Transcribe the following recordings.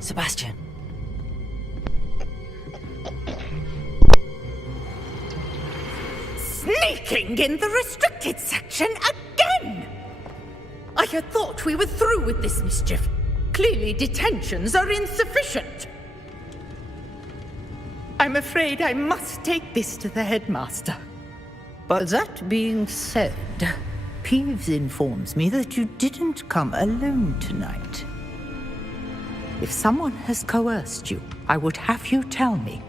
Sebastian. Sneaking in the restricted section again! I had thought we were through with this mischief. Clearly detentions are insufficient. I'm afraid I must take this to the headmaster. But that being said, Peeves informs me that you didn't come alone tonight. If someone has coerced you, I would have you tell me.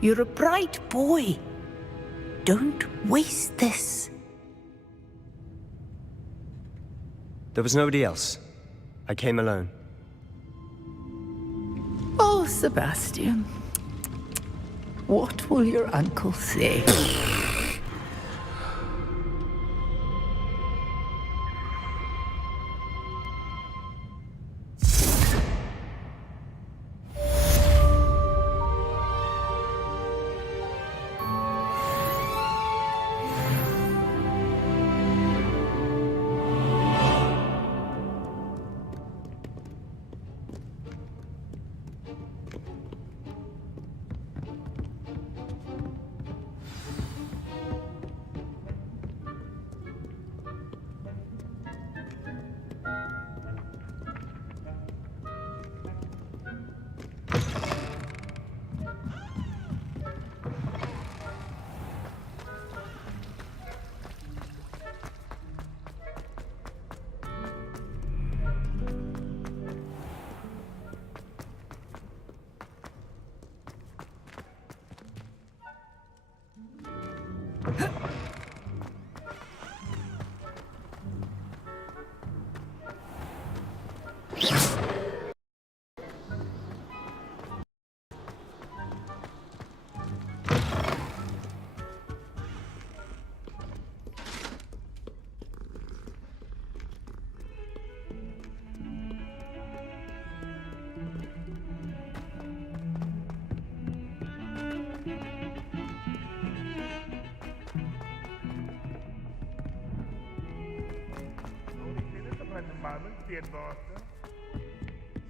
You're a bright boy. Don't waste this. There was nobody else. I came alone. Oh, Sebastian. What will your uncle say?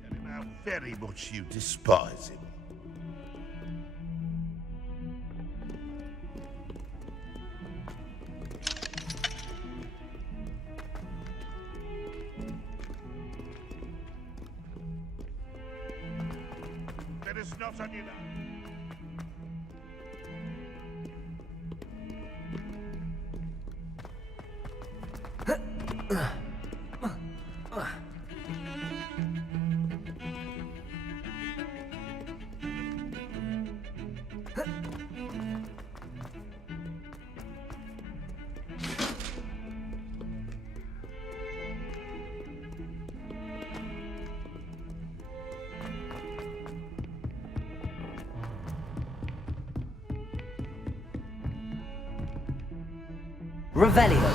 Tell him how very much you despise him. Let us not on you now. Revelio.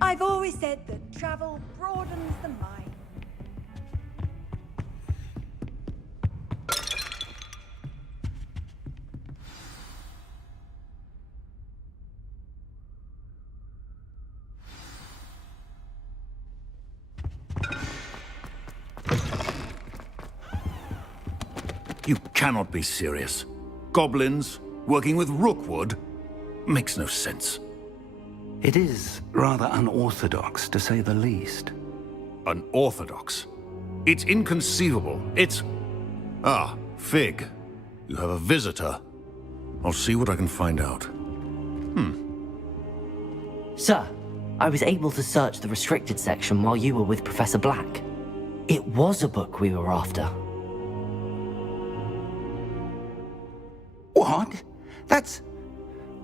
I've always said that travel broadens the mind. You cannot be serious. Goblins working with Rookwood makes no sense. It is rather unorthodox, to say the least. Unorthodox? It's inconceivable. It's... Ah, Fig. You have a visitor. I'll see what I can find out. Sir, I was able to search the restricted section while you were with Professor Black. It was a book we were after. What? That's...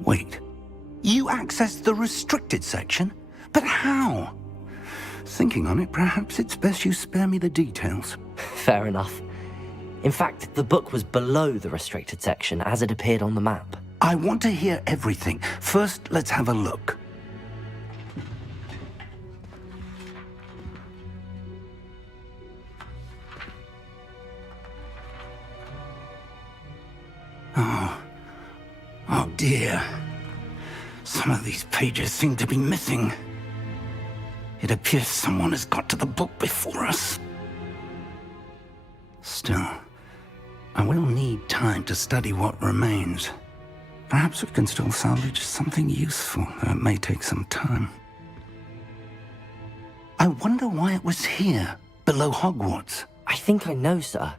Wait. You accessed the restricted section? But how? Thinking on it, perhaps it's best you spare me the details. Fair enough. In fact, the book was below the restricted section as it appeared on the map. I want to hear everything. First, let's have a look. Oh, Oh dear. Some of these pages seem to be missing. It appears someone has got to the book before us. Still, I will need time to study what remains. Perhaps we can still salvage something useful, though it may take some time. I wonder why it was here, below Hogwarts. I think I know, sir.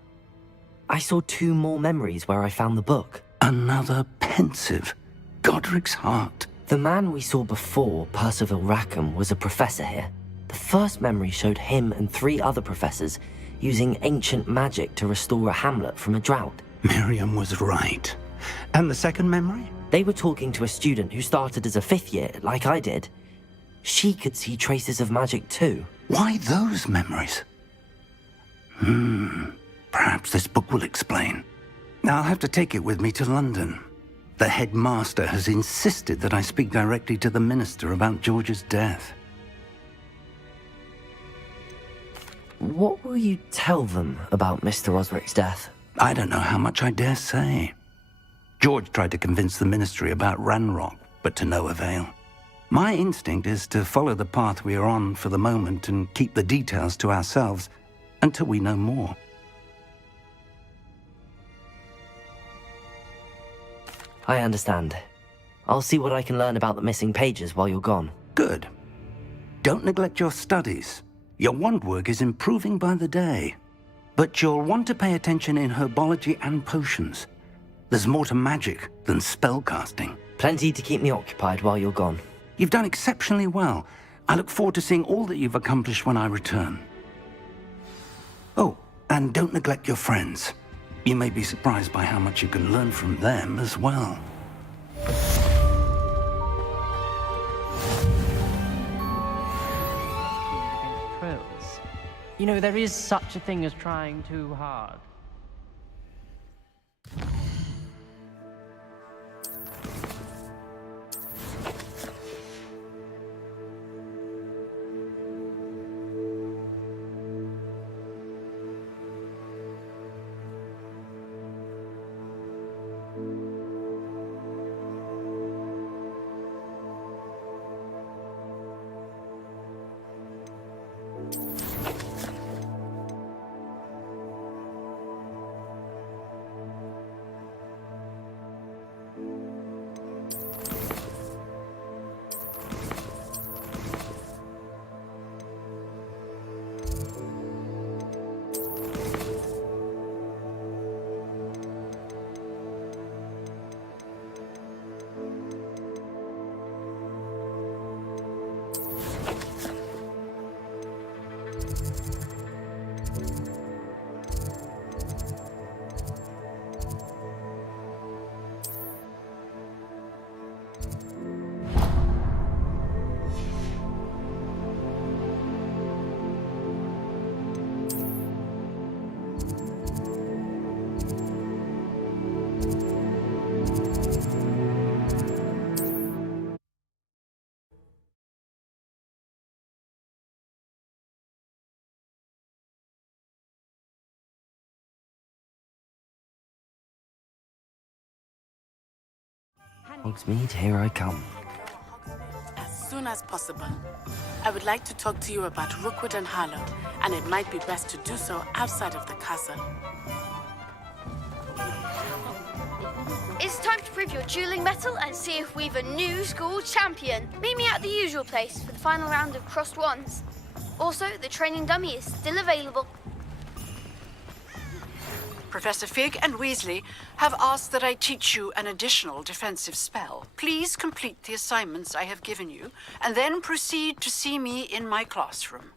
I saw 2 more memories where I found the book. Another pensive Godric's heart. The man we saw before, Percival Rackham, was a professor here. The first memory showed him and 3 other professors using ancient magic to restore a hamlet from a drought. Miriam was right. And the second memory? They were talking to a student who started as a 5th year, like I did. She could see traces of magic too. Why those memories? Perhaps this book will explain. Now I'll have to take it with me to London. The headmaster has insisted that I speak directly to the minister about George's death. What will you tell them about Mr. Osric's death? I don't know how much I dare say. George tried to convince the ministry about Ranrock, but to no avail. My instinct is to follow the path we are on for the moment and keep the details to ourselves until we know more. I understand. I'll see what I can learn about the missing pages while you're gone. Good. Don't neglect your studies. Your wand work is improving by the day. But you'll want to pay attention in herbology and potions. There's more to magic than spellcasting. Plenty to keep me occupied while you're gone. You've done exceptionally well. I look forward to seeing all that you've accomplished when I return. Oh, and don't neglect your friends. You may be surprised by how much you can learn from them as well. Trolls. You know, there is such a thing as trying too hard. Hogsmeade, here I come. As soon as possible. I would like to talk to you about Rookwood and Harlow, and it might be best to do so outside of the castle. It's time to prove your dueling mettle and see if we've a new school champion. Meet me at the usual place for the final round of crossed wands. Also, the training dummy is still available. Professor Fig and Weasley have asked that I teach you an additional defensive spell. Please complete the assignments I have given you, and then proceed to see me in my classroom.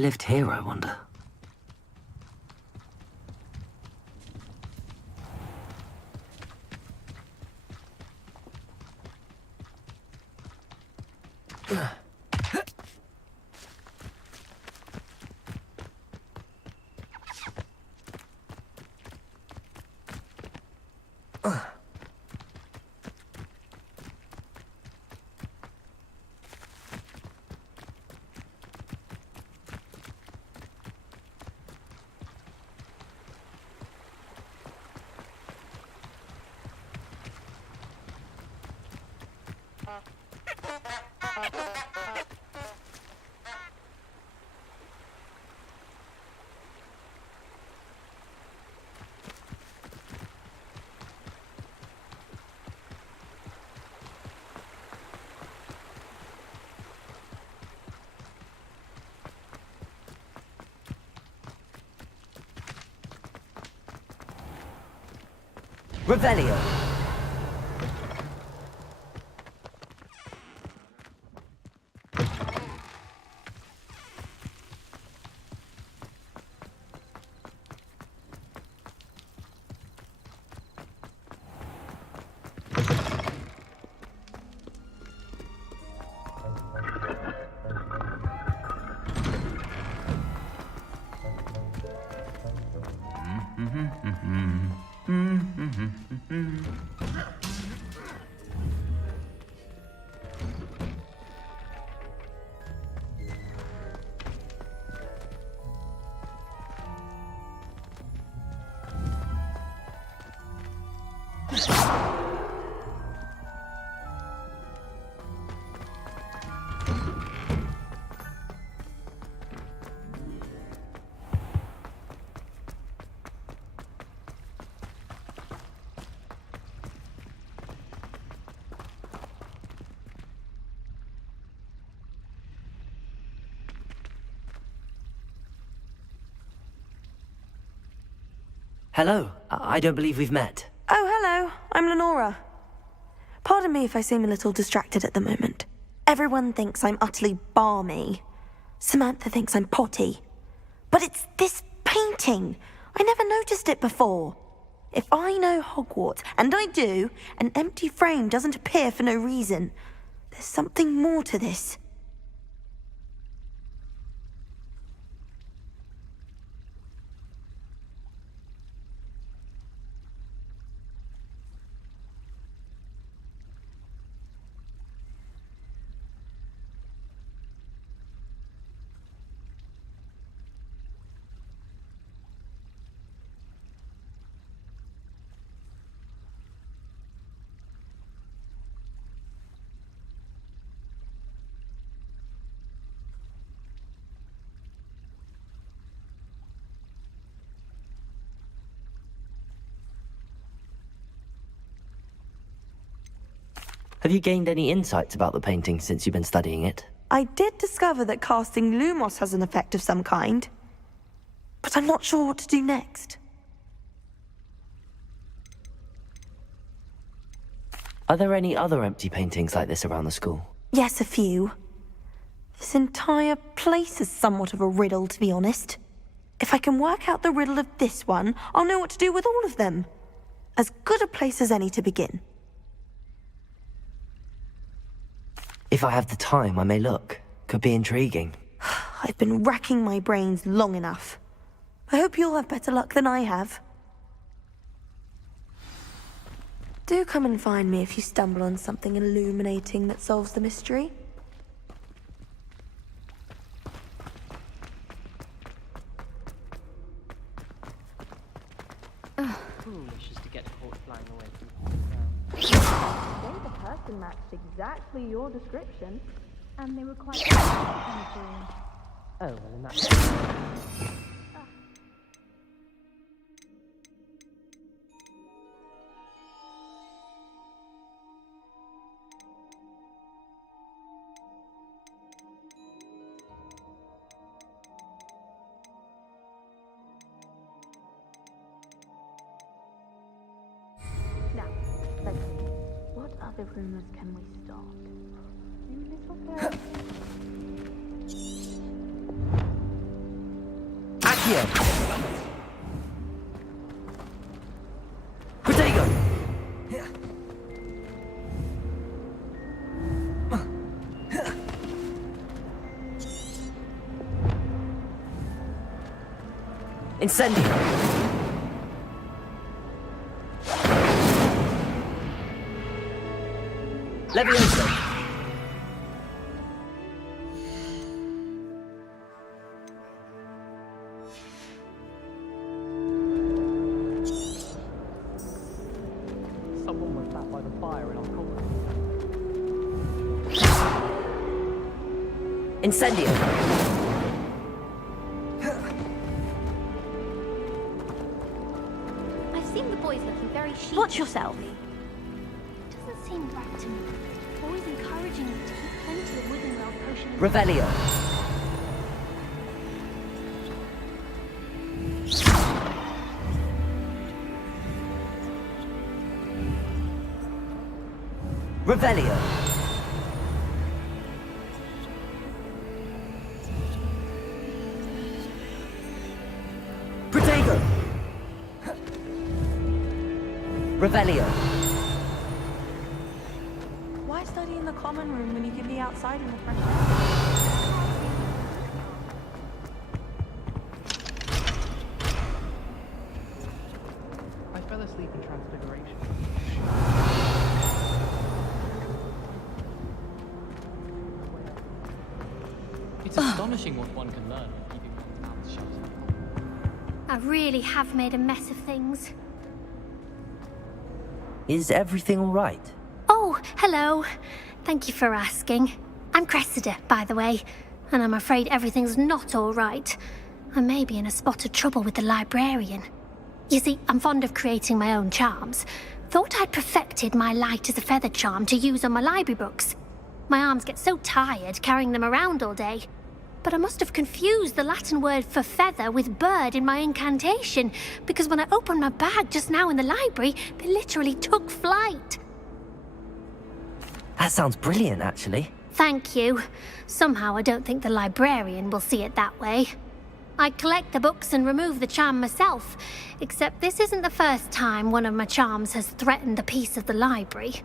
lived here, I wonder? Revelio. Hello. I don't believe we've met. Oh, hello. I'm Lenora. Pardon me if I seem a little distracted at the moment. Everyone thinks I'm utterly balmy. Samantha thinks I'm potty. But it's this painting. I never noticed it before. If I know Hogwarts, and I do, an empty frame doesn't appear for no reason. There's something more to this. Have you gained any insights about the painting since you've been studying it? I did discover that casting Lumos has an effect of some kind. But I'm not sure what to do next. Are there any other empty paintings like this around the school? Yes, a few. This entire place is somewhat of a riddle, to be honest. If I can work out the riddle of this one, I'll know what to do with all of them. As good a place as any to begin. If I have the time, I may look. Could be intriguing. I've been racking my brains long enough. I hope you'll have better luck than I have. Do come and find me if you stumble on something illuminating that solves the mystery. Foolish is to get caught flying away from the ground. The person matched exactly your description. And they were quite Oh, well, in that case. Now, let's see. What other rumors can we start? You little girl. Accio! Protego! Incendio! Levioso! Someone was sat by the fire in our corner. Incendio! I've seen the boys looking very sheepish. Watch yourself. It doesn't seem right to me. Always encouraging me to keep plenty of Withenweld potion. Revelio! Revelio! Protego! Revelio! Why study in the common room when you can be outside in the fresh I fell asleep in Transfiguration. It's astonishing what one can learn from keeping one's mouth shut. I really have made a mess of things. Is everything all right? Oh, hello. Thank you for asking. I'm Cressida, by the way, and I'm afraid everything's not all right. I may be in a spot of trouble with the librarian. You see, I'm fond of creating my own charms. Thought I'd perfected my light as a feather charm to use on my library books. My arms get so tired carrying them around all day. But I must have confused the Latin word for feather with bird in my incantation, because when I opened my bag just now in the library, they literally took flight. That sounds brilliant, actually. Thank you. Somehow I don't think the librarian will see it that way. I collect the books and remove the charm myself, except this isn't the first time one of my charms has threatened the peace of the library.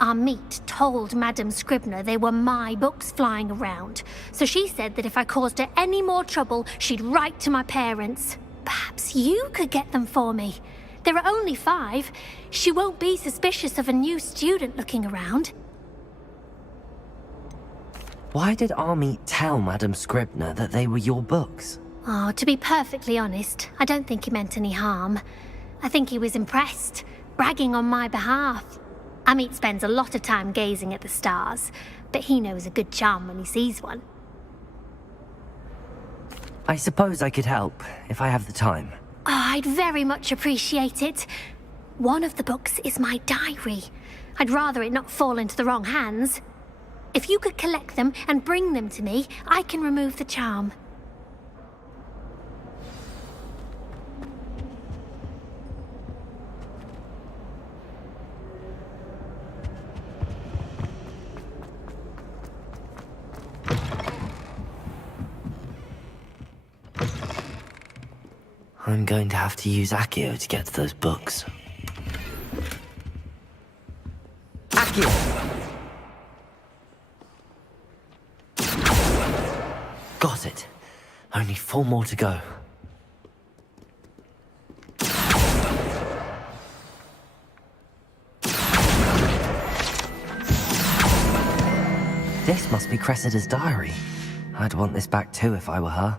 Our meet told Madame Scribner they were my books flying around, so she said that if I caused her any more trouble, she'd write to my parents. Perhaps you could get them for me. There are only 5. She won't be suspicious of a new student looking around. Why did Army tell Madame Scribner that they were your books? Oh, to be perfectly honest, I don't think he meant any harm. I think he was impressed, bragging on my behalf. Amit spends a lot of time gazing at the stars, but he knows a good charm when he sees one. I suppose I could help, if I have the time. Oh, I'd very much appreciate it. One of the books is my diary. I'd rather it not fall into the wrong hands. If you could collect them and bring them to me, I can remove the charm. I'm going to have to use Accio to get to those books. Accio! Got it. Only 4 more to go. This must be Cressida's diary. I'd want this back too if I were her.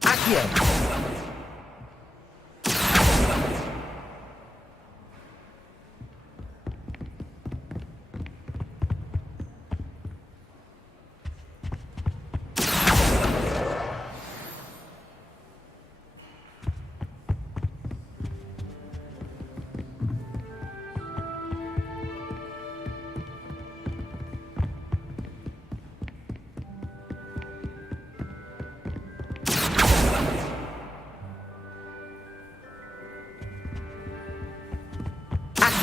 Accio!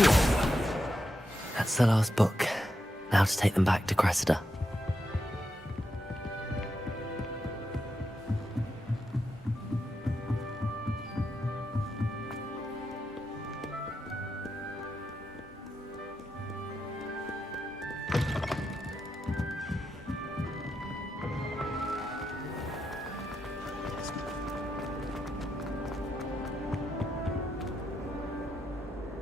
Accio! That's the last book. Now to take them back to Cressida.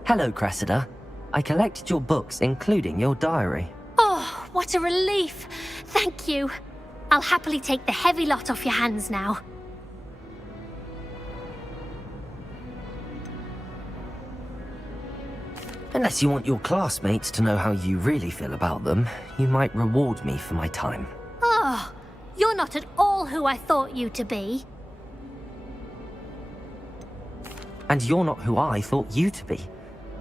Hello, Cressida. I collected your books, including your diary. Oh, what a relief. Thank you. I'll happily take the heavy lot off your hands now. Unless you want your classmates to know how you really feel about them, you might reward me for my time. Oh, you're not at all who I thought you to be. And you're not who I thought you to be.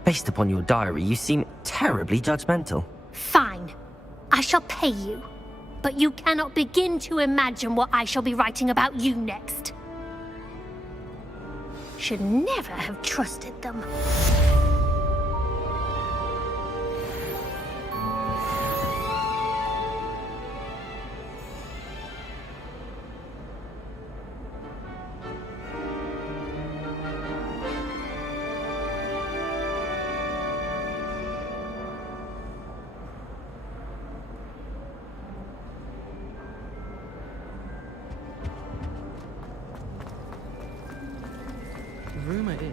Based upon your diary, you seem terribly judgmental. Fine. I shall pay you. But you cannot begin to imagine what I shall be writing about you next. Should never have trusted them. Rumor is.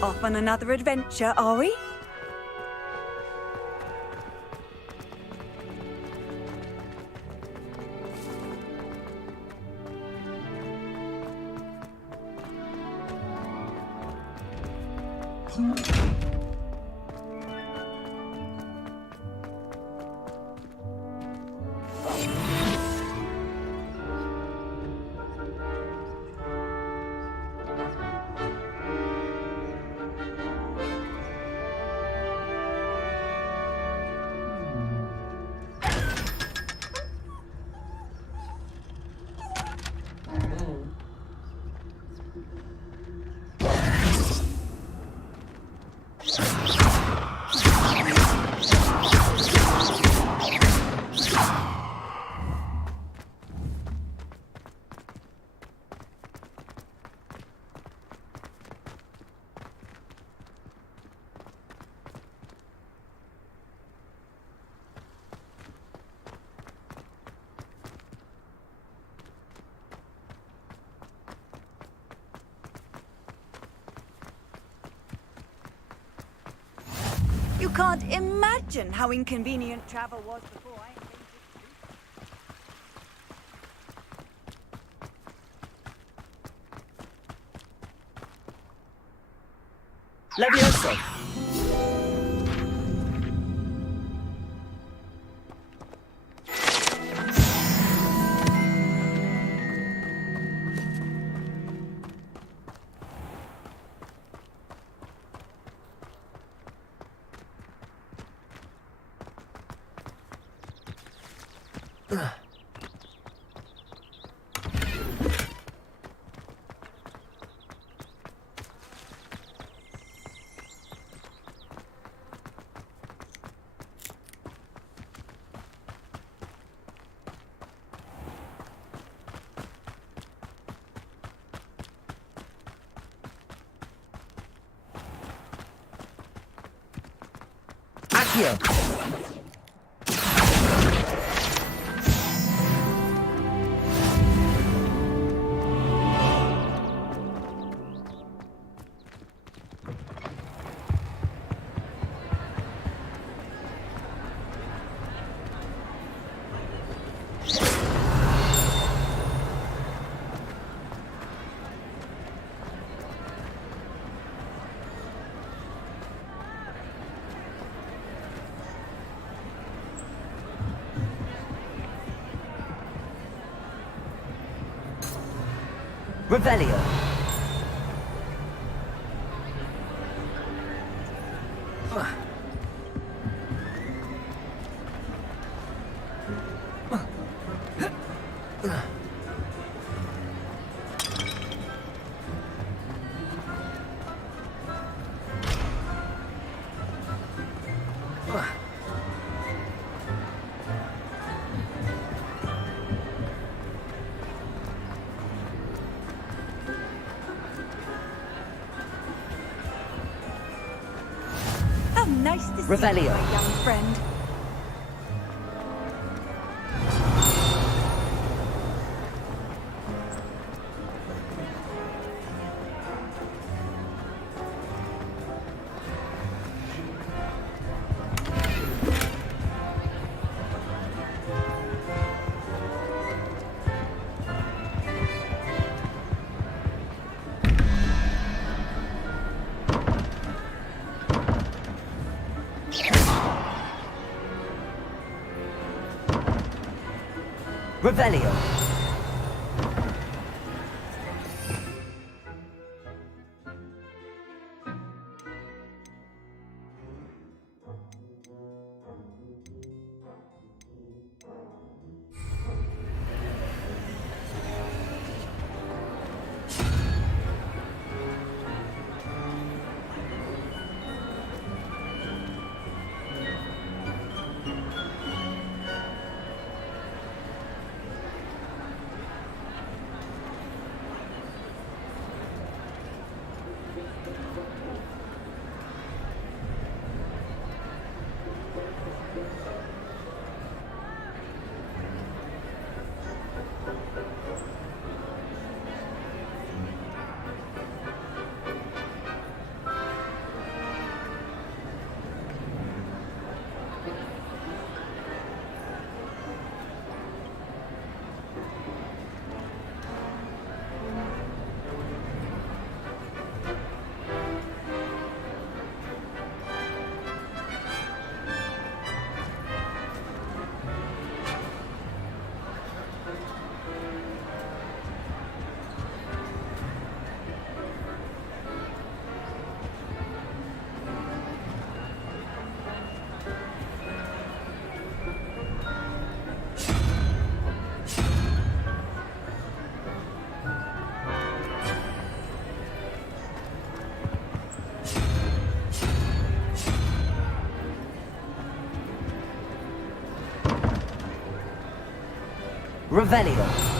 Off on another adventure, are we? You can't imagine how inconvenient travel was before I invented Levioso! Accio! Revelio. How nice to see you, Revelio. my young friend. Revelio. Revelio.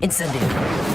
Incendio.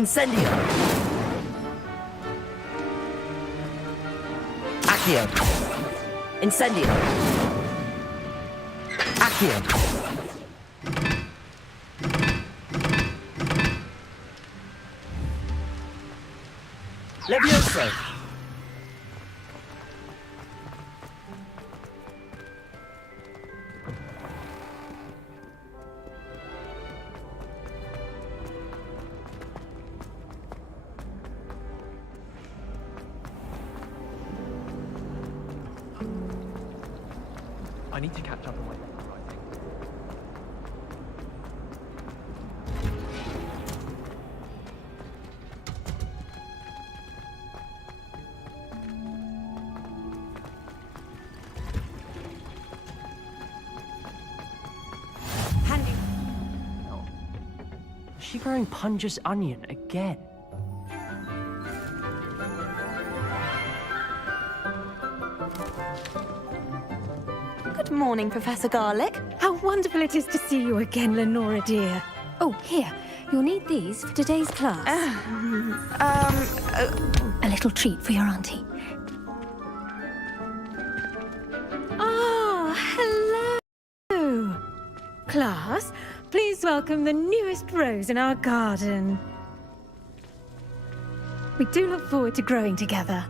Incendio! Accio! Incendio! Accio! Levioso! I need to catch up on my writing. Handy. Oh. Is she growing Punja's onion again? Good morning, Professor Garlick. How wonderful it is to see you again, Lenora dear. Oh, here. You'll need these for today's class. A little treat for your auntie. Ah, hello. Class, please welcome the newest rose in our garden. We do look forward to growing together.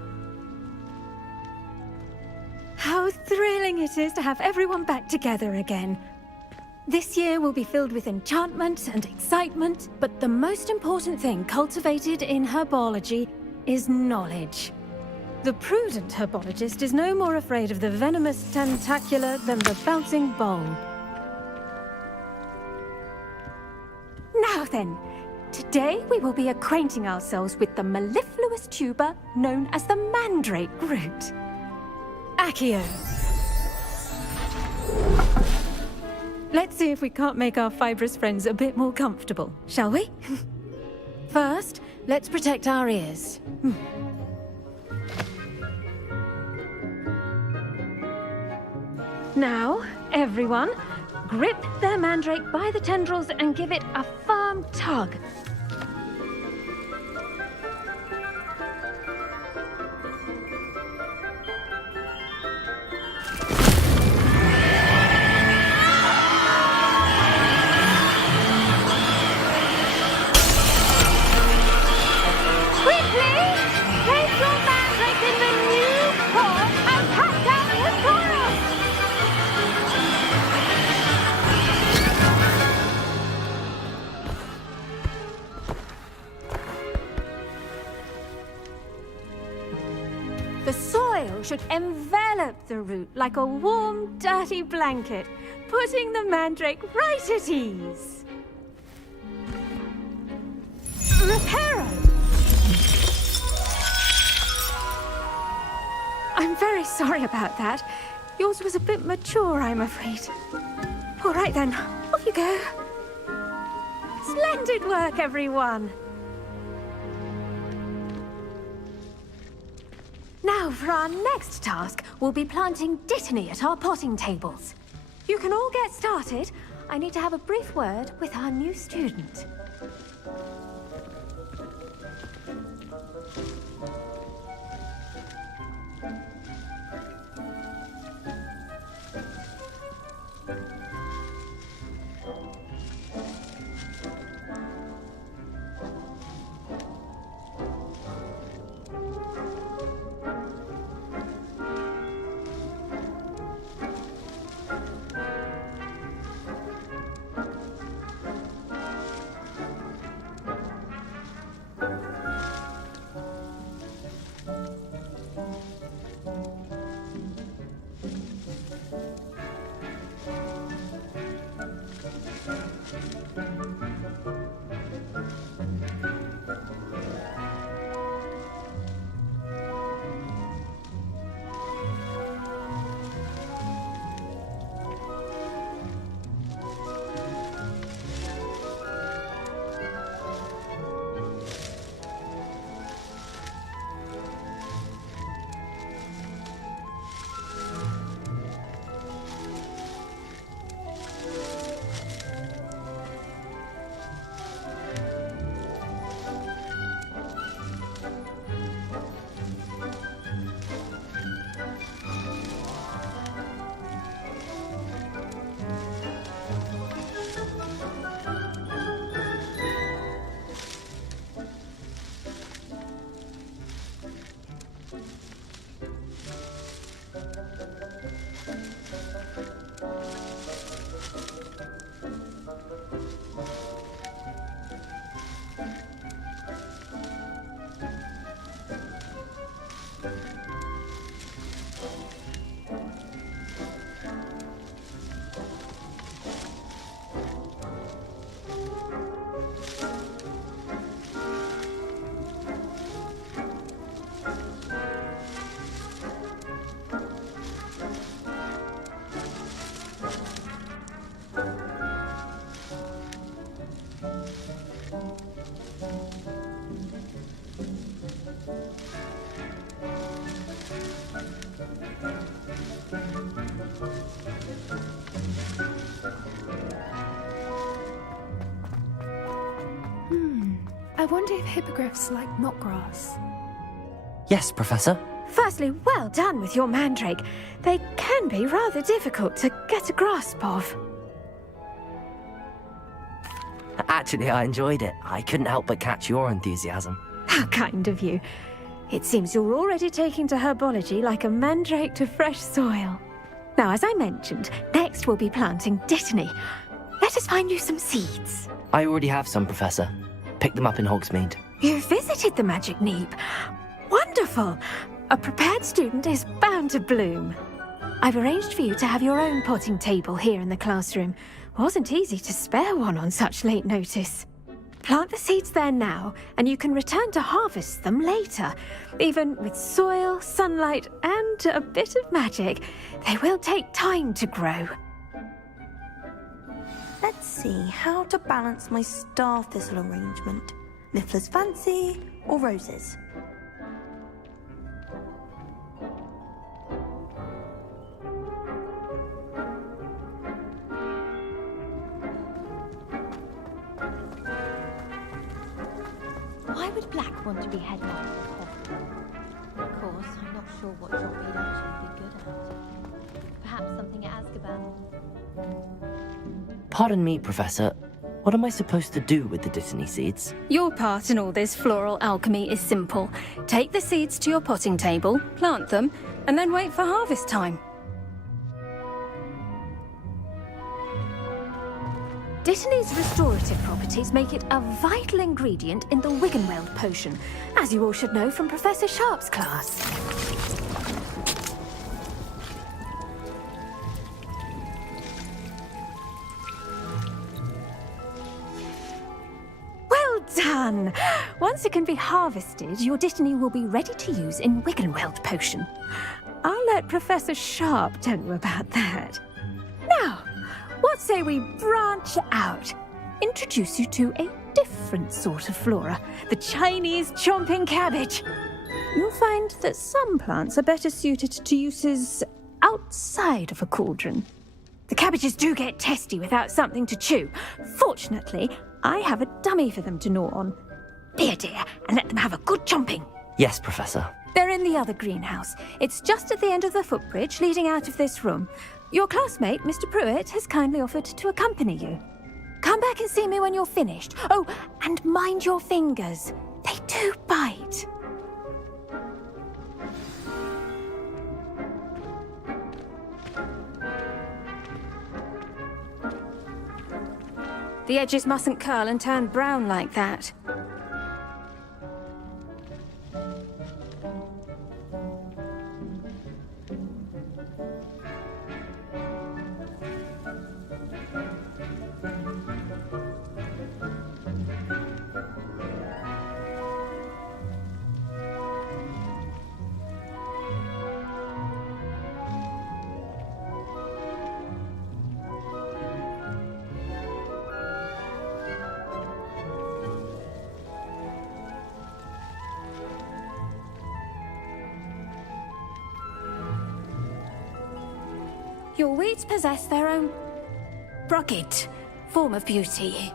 How thrilling it is to have everyone back together again. This year will be filled with enchantment and excitement, but the most important thing cultivated in herbology is knowledge. The prudent herbologist is no more afraid of the venomous tentacula than the bouncing bowl. Now then, today we will be acquainting ourselves with the mellifluous tuber known as the mandrake root. Accio. Let's see if we can't make our fibrous friends a bit more comfortable, shall we? First, let's protect our ears. Now, everyone, grip their mandrake by the tendrils and give it a firm tug. The soil should envelop the root like a warm, dirty blanket, putting the mandrake right at ease. Reparo! I'm very sorry about that. Yours was a bit mature, I'm afraid. All right then, off you go. Splendid work, everyone. Now, for our next task, we'll be planting Dittany at our potting tables. You can all get started. I need to have a brief word with our new student. wonder if hippogriffs like knotgrass. Yes, Professor. Firstly, well done with your mandrake. They can be rather difficult to get a grasp of. Actually, I enjoyed it. I couldn't help but catch your enthusiasm. How kind of you. It seems you're already taking to herbology like a mandrake to fresh soil. Now, as I mentioned, next we'll be planting Dittany. Let us find you some seeds. I already have some, Professor. Picked them up in Hogsmeade. You visited the Magic Neep. Wonderful! A prepared student is bound to bloom. I've arranged for you to have your own potting table here in the classroom. Wasn't easy to spare one on such late notice. Plant the seeds there now, and you can return to harvest them later. Even with soil, sunlight, and a bit of magic, they will take time to grow. Let's see how to balance my star thistle arrangement. Niffler's fancy or roses? Why would Black want to be headmaster of Hogwarts? Of course, I'm not sure what job he'd actually be good at. Perhaps something at Azkaban. Pardon me, Professor. What am I supposed to do with the Dittany seeds? Your part in all this floral alchemy is simple. Take the seeds to your potting table, plant them, and then wait for harvest time. Dittany's restorative properties make it a vital ingredient in the Wiggenweld potion, as you all should know from Professor Sharp's class. Well done! Once it can be harvested, your Dittany will be ready to use in Wiggenweld potion. I'll let Professor Sharp tell you about that. Now, what say we branch out? Introduce you to a different sort of flora, the Chinese chomping cabbage. You'll find that some plants are better suited to uses outside of a cauldron. The cabbages do get testy without something to chew. Fortunately, I have a dummy for them to gnaw on. Be a dear and let them have a good chomping. Yes, Professor. They're in the other greenhouse. It's just at the end of the footbridge leading out of this room. Your classmate, Mr. Pruitt, has kindly offered to accompany you. Come back and see me when you're finished. Oh, and mind your fingers. They do bite. The edges mustn't curl and turn brown like that. Your weeds possess their own rugged form of beauty.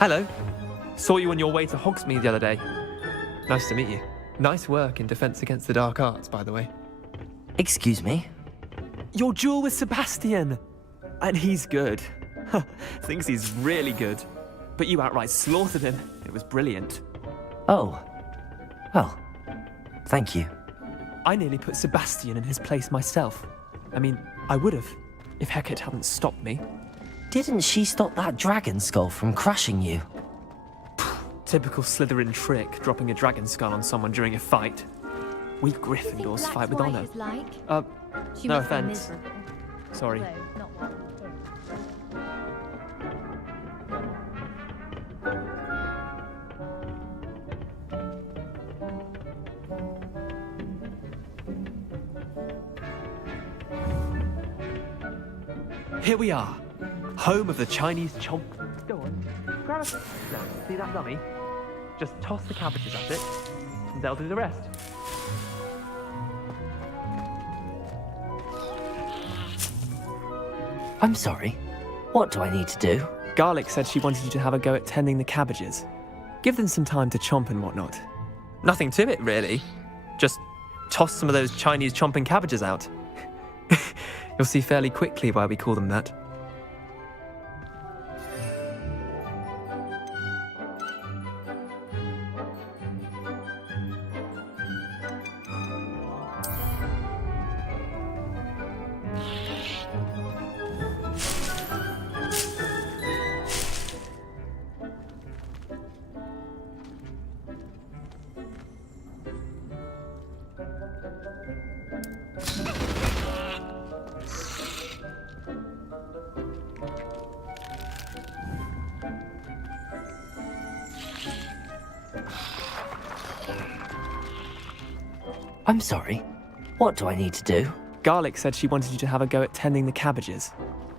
Hello. Saw you on your way to Hogsmeade the other day. Nice to meet you. Nice work in Defense Against the Dark Arts, by the way. Excuse me? Your duel with Sebastian! And he's good. Thinks he's really good. But you outright slaughtered him. It was brilliant. Oh. Well, thank you. I nearly put Sebastian in his place myself. I mean, I would have, if Hecate hadn't stopped me. Didn't she stop that dragon skull from crushing you? Typical Slytherin trick, dropping a dragon skull on someone during a fight. We Gryffindors fight with honor. No offense. Sorry. Here we are, home of the Chinese chomp. Go on, grab us. Now, see that dummy? Just toss the cabbages at it, and they'll do the rest. I'm sorry. What do I need to do? Garlic said she wanted you to have a go at tending the cabbages. Give them some time to chomp and whatnot. Nothing to it, really. Just toss some of those Chinese chomping cabbages out. You'll see fairly quickly why we call them that. I'm sorry. What do I need to do? Garlic said she wanted you to have a go at tending the cabbages.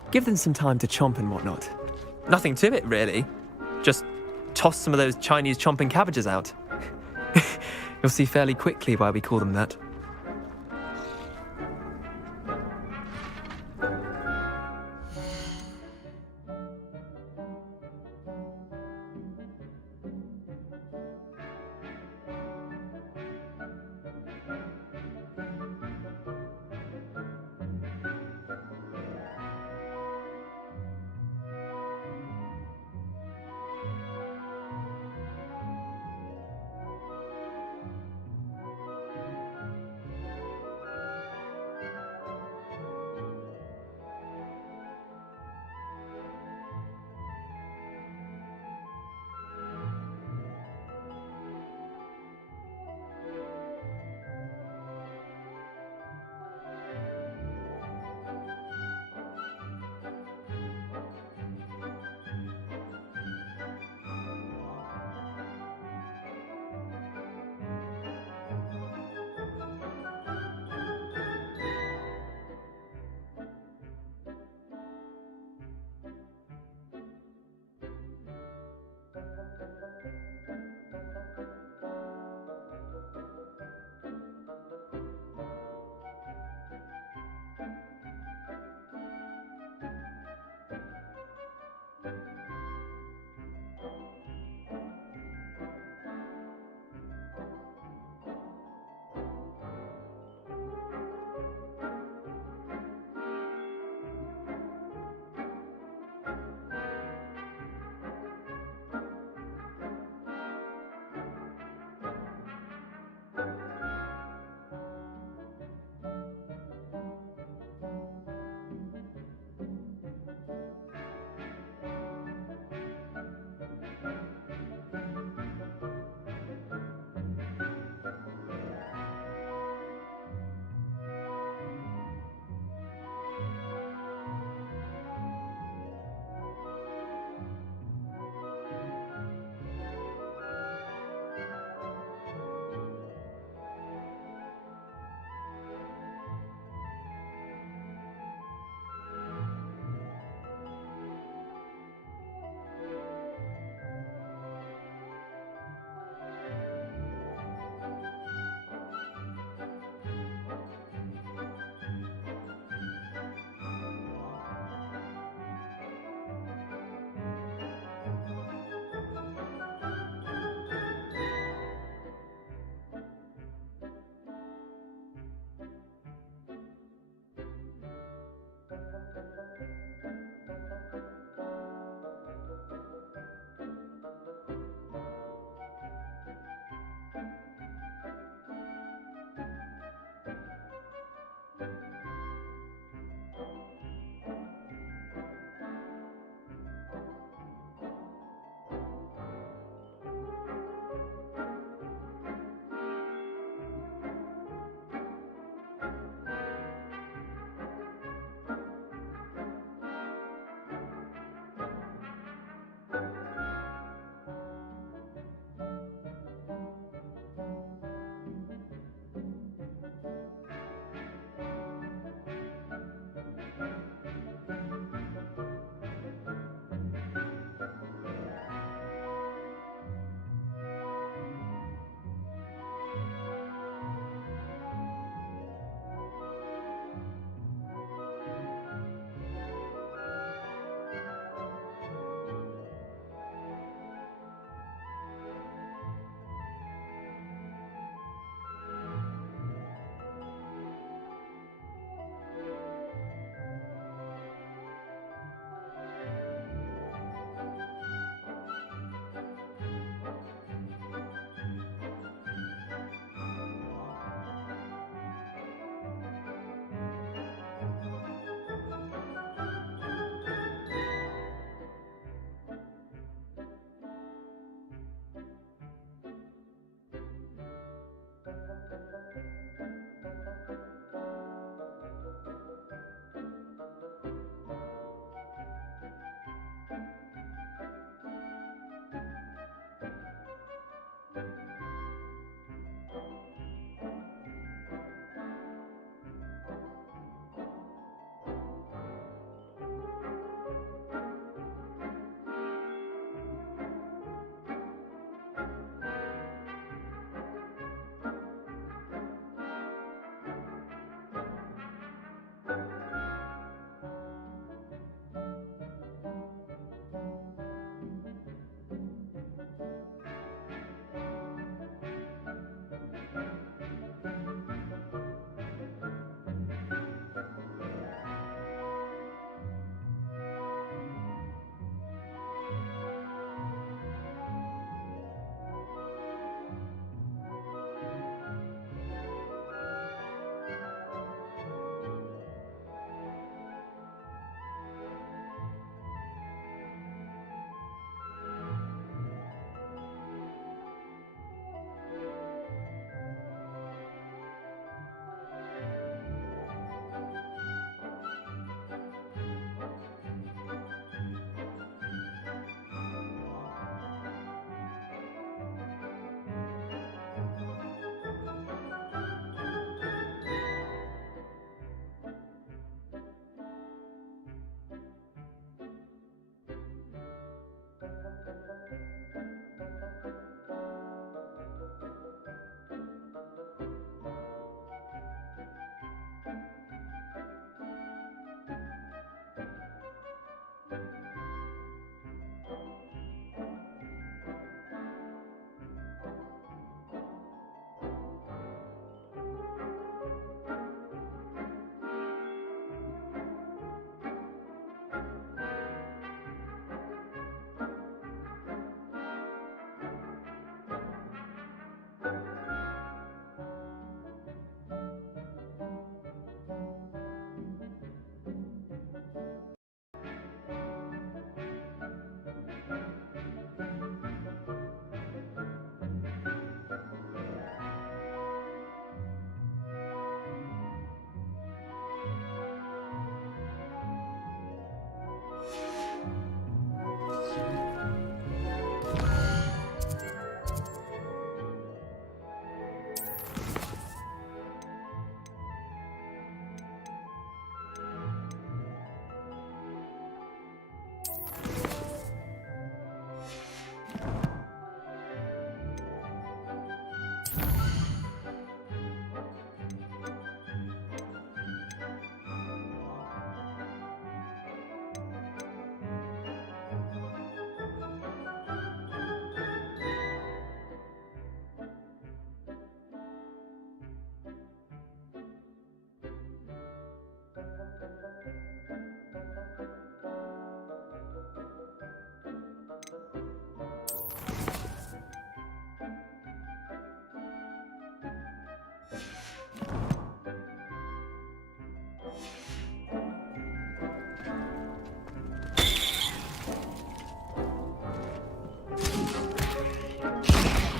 Give them some time to chomp and whatnot. Nothing to it, really. Just toss some of those Chinese chomping cabbages out. You'll see fairly quickly why we call them that.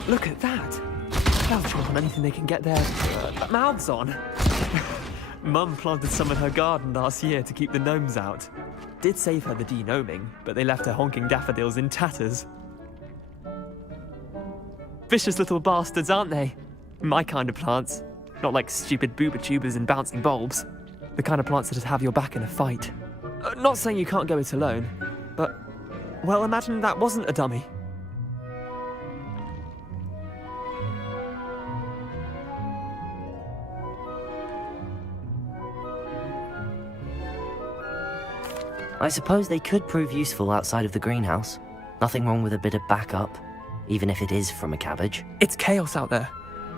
Look at that. They'll chomp on anything they can get their mouths on. Mum planted some in her garden last year to keep the gnomes out. Did save her the de-gnoming, but they left her honking daffodils in tatters. Vicious little bastards, aren't they? My kind of plants. Not like stupid booba tubers and bouncing bulbs. The kind of plants that'd have your back in a fight. Not saying you can't go it alone, but, well, imagine that wasn't a dummy. I suppose they could prove useful outside of the greenhouse. Nothing wrong with a bit of backup, even if it is from a cabbage. It's chaos out there.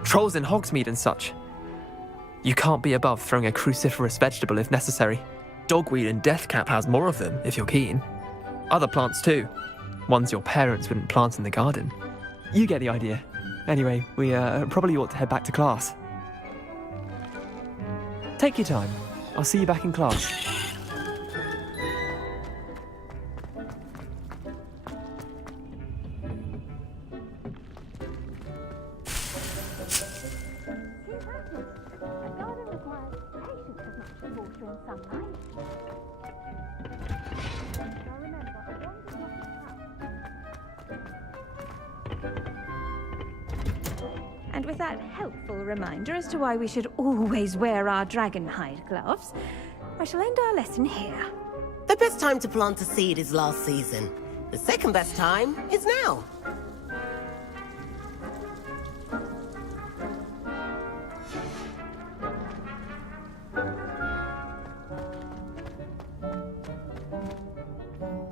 Trolls in Hogsmeade and such. You can't be above throwing a cruciferous vegetable if necessary. Dogweed and deathcap has more of them, if you're keen. Other plants too. Ones your parents wouldn't plant in the garden. You get the idea. Anyway, we probably ought to head back to class. Take your time. I'll see you back in class. And with that helpful reminder as to why we should always wear our dragonhide gloves, I shall end our lesson here. The best time to plant a seed is last season. The second best time is now.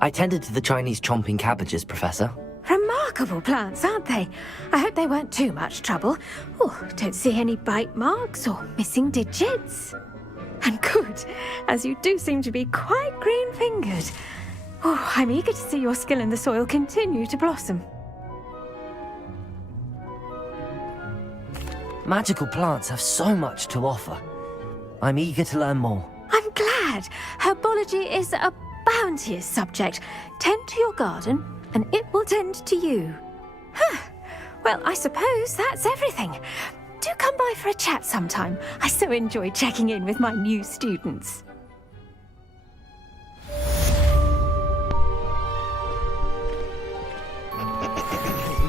I tended to the Chinese chomping cabbages, Professor. Remarkable plants, aren't they? I hope they weren't too much trouble. Oh, don't see any bite marks or missing digits. And good, as you do seem to be quite green-fingered. Oh, I'm eager to see your skill in the soil continue to blossom. Magical plants have so much to offer. I'm eager to learn more. I'm glad. Herbology is a bounteous subject. Tend to your garden, and it will tend to you. Huh. Well, I suppose that's everything. Do come by for a chat sometime. I so enjoy checking in with my new students. Those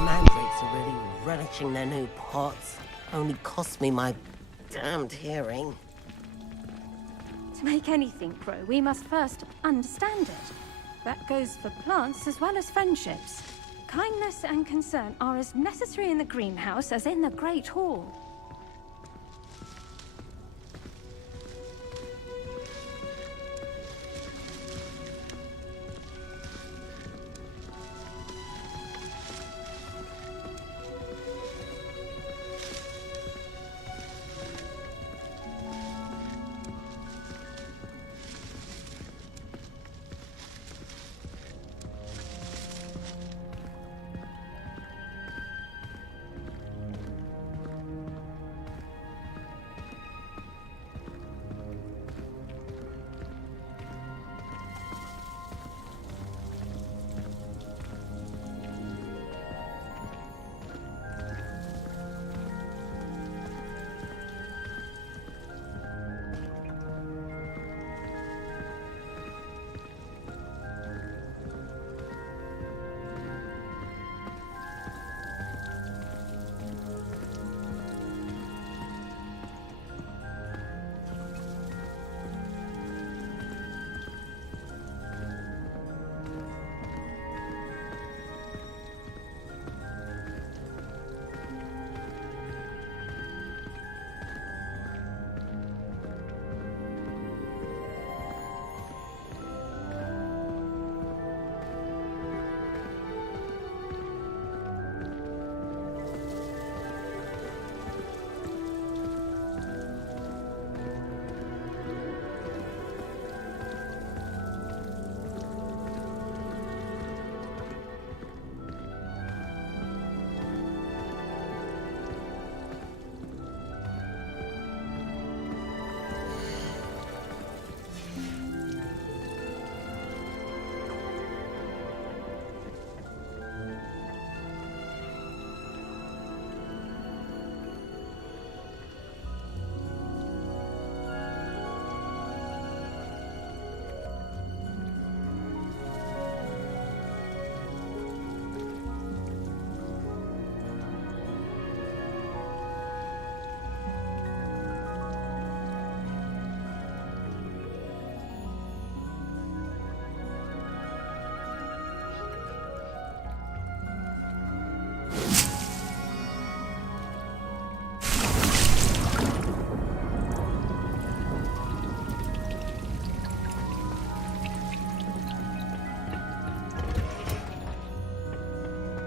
mandrakes are really relishing their new pots. Only cost me my damned hearing. To make anything grow, we must first understand it. That goes for plants as well as friendships. Kindness and concern are as necessary in the greenhouse as in the Great Hall.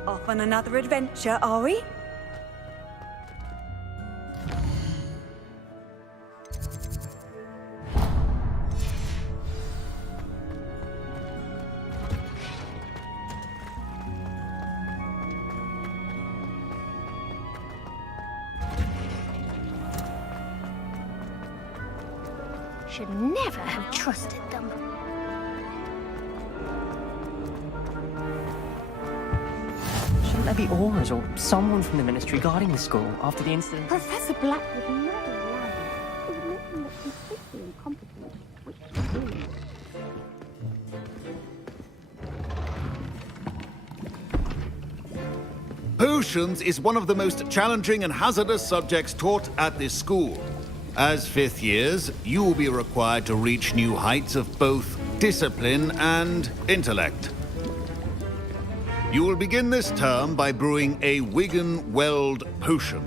Off on another adventure, are we? Should never have trusted them. Shouldn't there be auras or someone from the ministry guarding the school after the incident? Professor Black would never allow it. It would make him look completely incompetent, which he is. Potions is one of the most challenging and hazardous subjects taught at this school. As fifth years, you will be required to reach new heights of both discipline and intellect. You will begin this term by brewing a Wigan-Weld potion.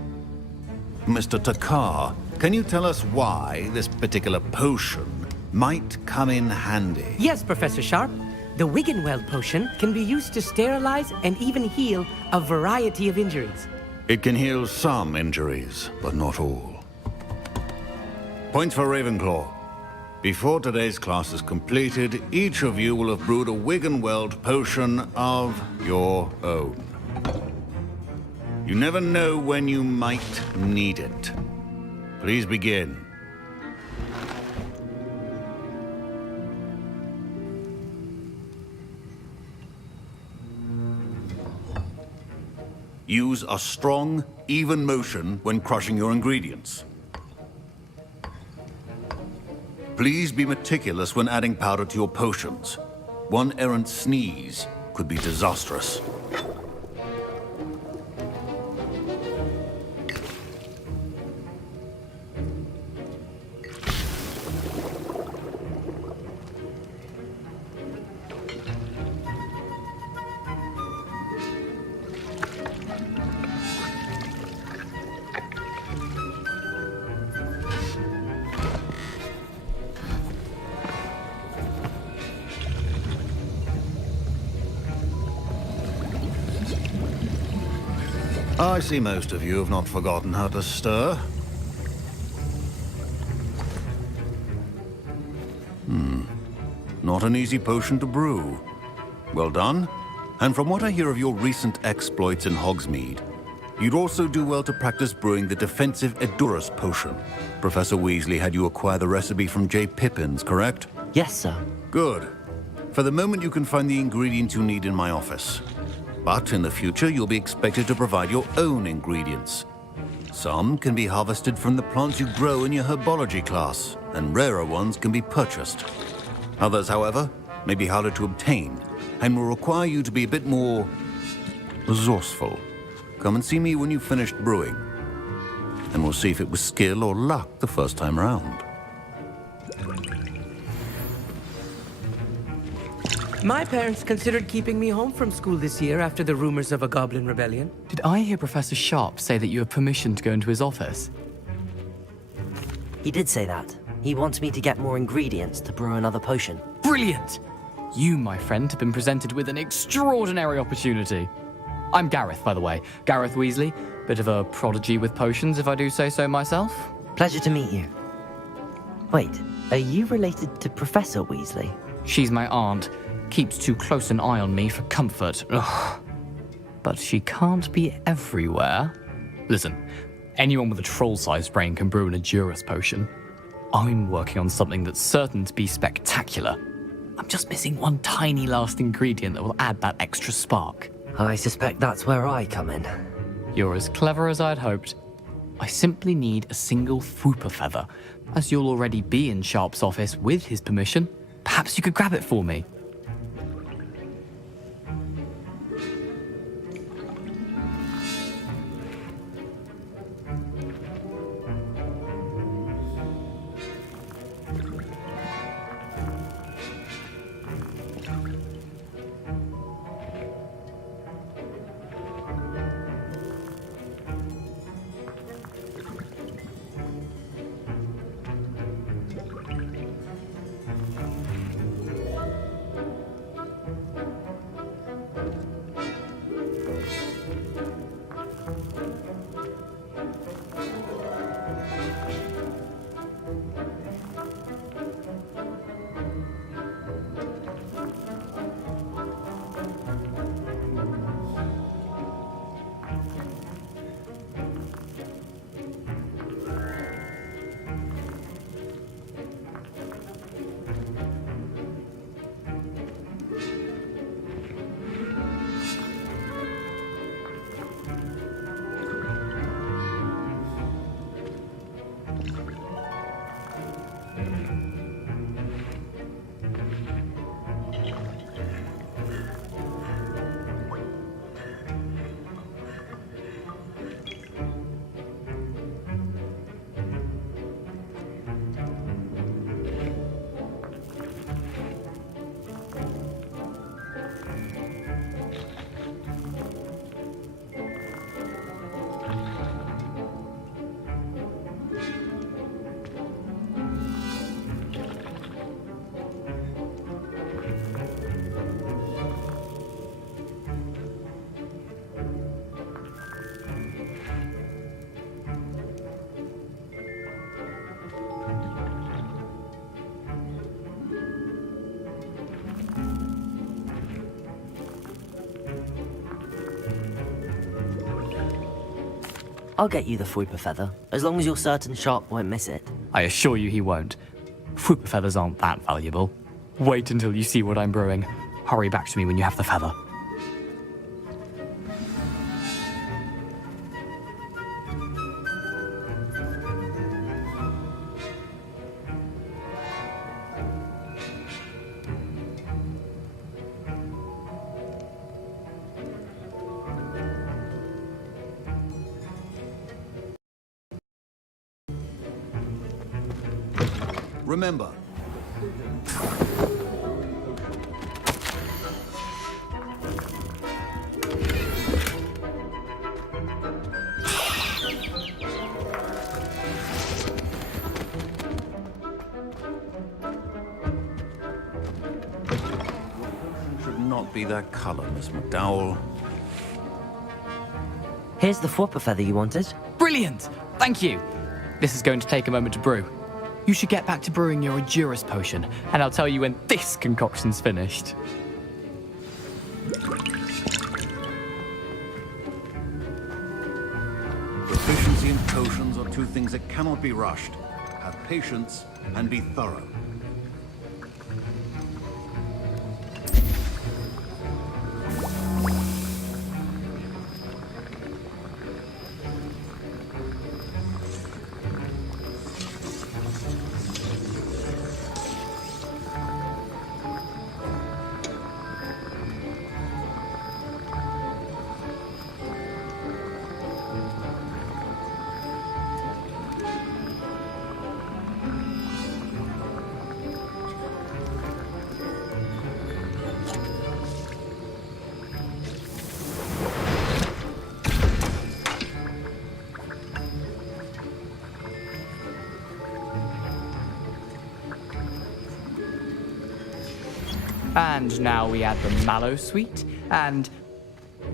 Mr. Takar, can you tell us why this particular potion might come in handy? Yes, Professor Sharp. The Wigan-Weld potion can be used to sterilize and even heal a variety of injuries. It can heal some injuries, but not all. Points for Ravenclaw. Before today's class is completed, each of you will have brewed a Wigan-Weld potion of your own. You never know when you might need it. Please begin. Use a strong, even motion when crushing your ingredients. Please be meticulous when adding powder to your potions. One errant sneeze could be disastrous. I see most of you have not forgotten how to stir. Not an easy potion to brew. Well done. And from what I hear of your recent exploits in Hogsmeade, you'd also do well to practice brewing the defensive Edurus potion. Professor Weasley had you acquire the recipe from J. Pippins, correct? Yes, sir. Good. For the moment, you can find the ingredients you need in my office. But in the future, you'll be expected to provide your own ingredients. Some can be harvested from the plants you grow in your herbology class, and rarer ones can be purchased. Others, however, may be harder to obtain, and will require you to be a bit more resourceful. Come and see me when you've finished brewing, and we'll see if it was skill or luck the first time round. My parents considered keeping me home from school this year after the rumors of a goblin rebellion. Did I hear Professor Sharp say that you have permission to go into his office? He did say that. He wants me to get more ingredients to brew another potion. Brilliant! You, my friend, have been presented with an extraordinary opportunity. I'm Gareth, by the way. Gareth Weasley. Bit of a prodigy with potions, if I do say so myself. Pleasure to meet you. Wait, are you related to Professor Weasley? She's my aunt. Keeps too close an eye on me for comfort. Ugh. But she can't be everywhere. Listen, anyone with a troll-sized brain can brew an Edurus potion. I'm working on something that's certain to be spectacular. I'm just missing one tiny last ingredient that will add that extra spark. I suspect that's where I come in. You're as clever as I'd hoped. I simply need a single Fwooper feather. As you'll already be in Sharp's office with his permission, perhaps you could grab it for me. I'll get you the Fwooper feather, as long as you're certain Sharp won't miss it. I assure you he won't. Fwooper feathers aren't that valuable. Wait until you see what I'm brewing. Hurry back to me when you have the feather. Remember, should not be that color, Miss McDowell. Here's the Fwooper feather you wanted. Brilliant! Thank you! This is going to take a moment to brew. You should get back to brewing your Edurus potion, and I'll tell you when this concoction's finished. Proficiency and potions are two things that cannot be rushed. Have patience and be thorough. And now we add the mallow sweet, and...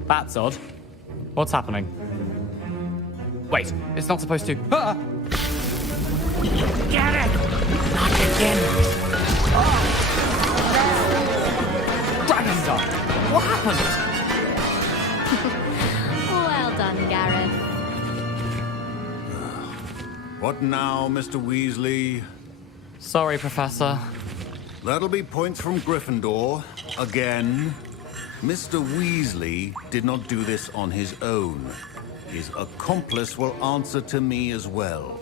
That's odd. What's happening? Wait, it's not supposed to... Ah! Get it! Not again! Dragon Star! What happened? Well done, Gareth. What now, Mr. Weasley? Sorry, Professor. That'll be points from Gryffindor. Again. Mr. Weasley did not do this on his own. His accomplice will answer to me as well.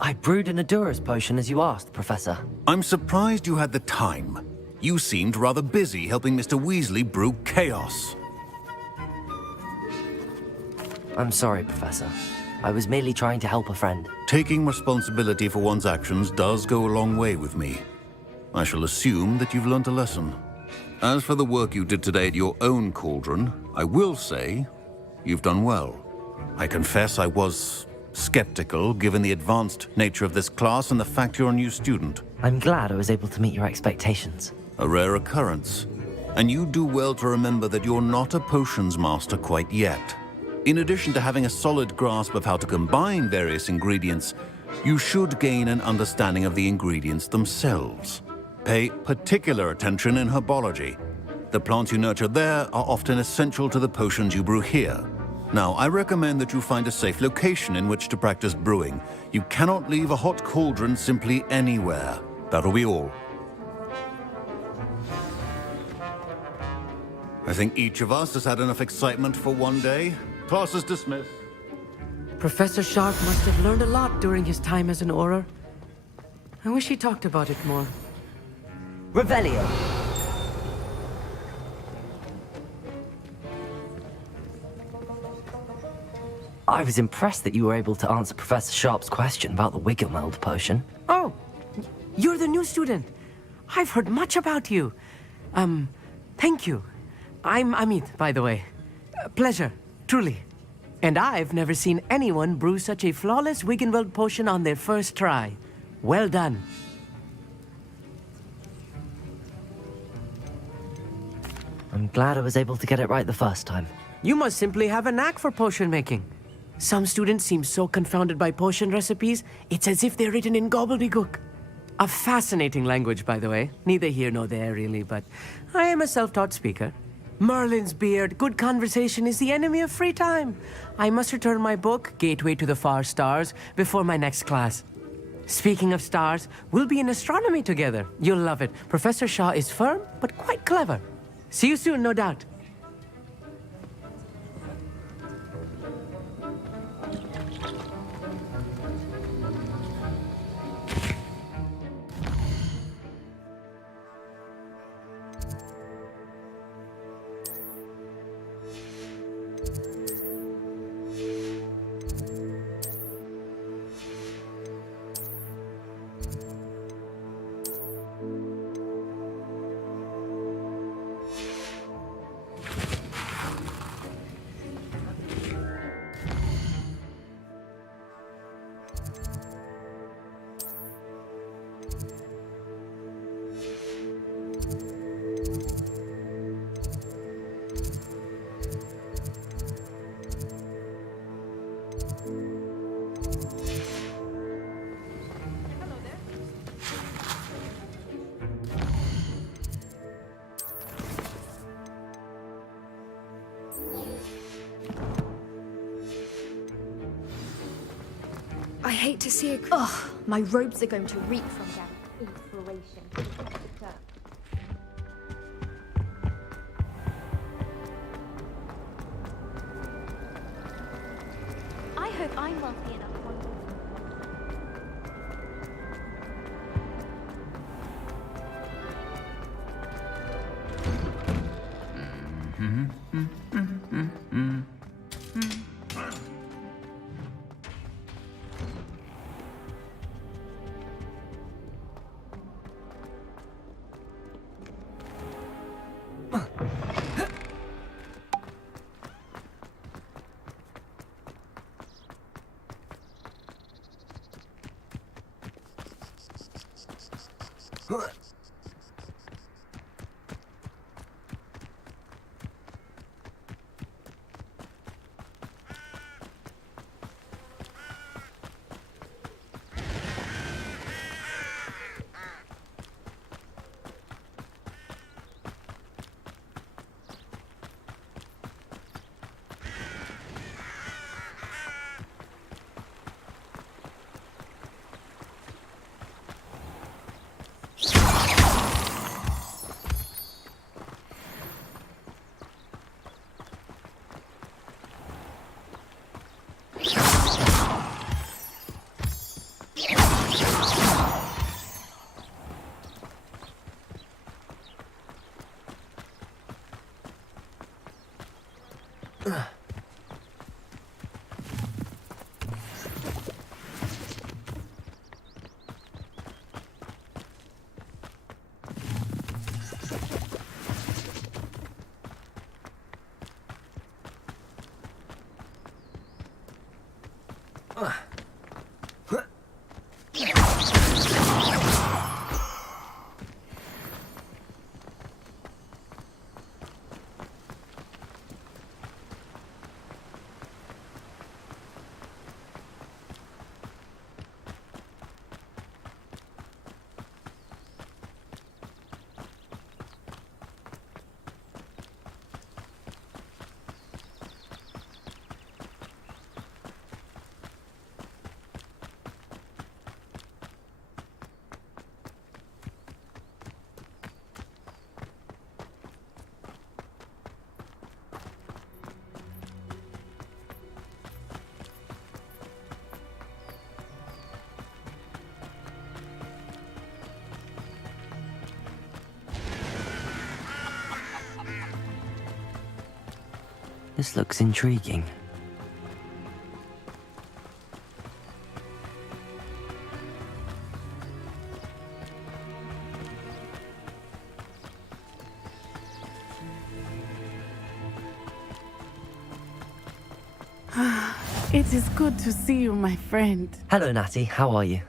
I brewed an Edurus potion as you asked, Professor. I'm surprised you had the time. You seemed rather busy helping Mr. Weasley brew chaos. I'm sorry, Professor. I was merely trying to help a friend. Taking responsibility for one's actions does go a long way with me. I shall assume that you've learnt a lesson. As for the work you did today at your own cauldron, I will say you've done well. I confess I was skeptical, given the advanced nature of this class and the fact you're a new student. I'm glad I was able to meet your expectations. A rare occurrence. And you do well to remember that you're not a potions master quite yet. In addition to having a solid grasp of how to combine various ingredients, you should gain an understanding of the ingredients themselves. Pay particular attention in herbology. The plants you nurture there are often essential to the potions you brew here. Now, I recommend that you find a safe location in which to practice brewing. You cannot leave a hot cauldron simply anywhere. That'll be all. I think each of us has had enough excitement for one day. Class is dismissed. Professor Sharp must have learned a lot during his time as an Auror. I wish he talked about it more. Revelio. I was impressed that you were able to answer Professor Sharp's question about the Wiggenweld potion. Oh, you're the new student. I've heard much about you. Thank you. I'm Amit, by the way. Pleasure, truly. And I've never seen anyone brew such a flawless Wiggenweld potion on their first try. Well done. I'm glad I was able to get it right the first time. You must simply have a knack for potion making. Some students seem so confounded by potion recipes, it's as if they're written in gobbledygook. A fascinating language, by the way. Neither here nor there, really, but I am a self-taught speaker. Merlin's beard, good conversation is the enemy of free time. I must return my book, Gateway to the Far Stars, before my next class. Speaking of stars, we'll be in astronomy together. You'll love it. Professor Shaw is firm, but quite clever. See you soon, no doubt. I hate to see a... Ugh, my robes are going to reek from that inspiration. I hope I'm wealthy enough one day. This looks intriguing. It is good to see you, my friend. Hello, Natty. How are you?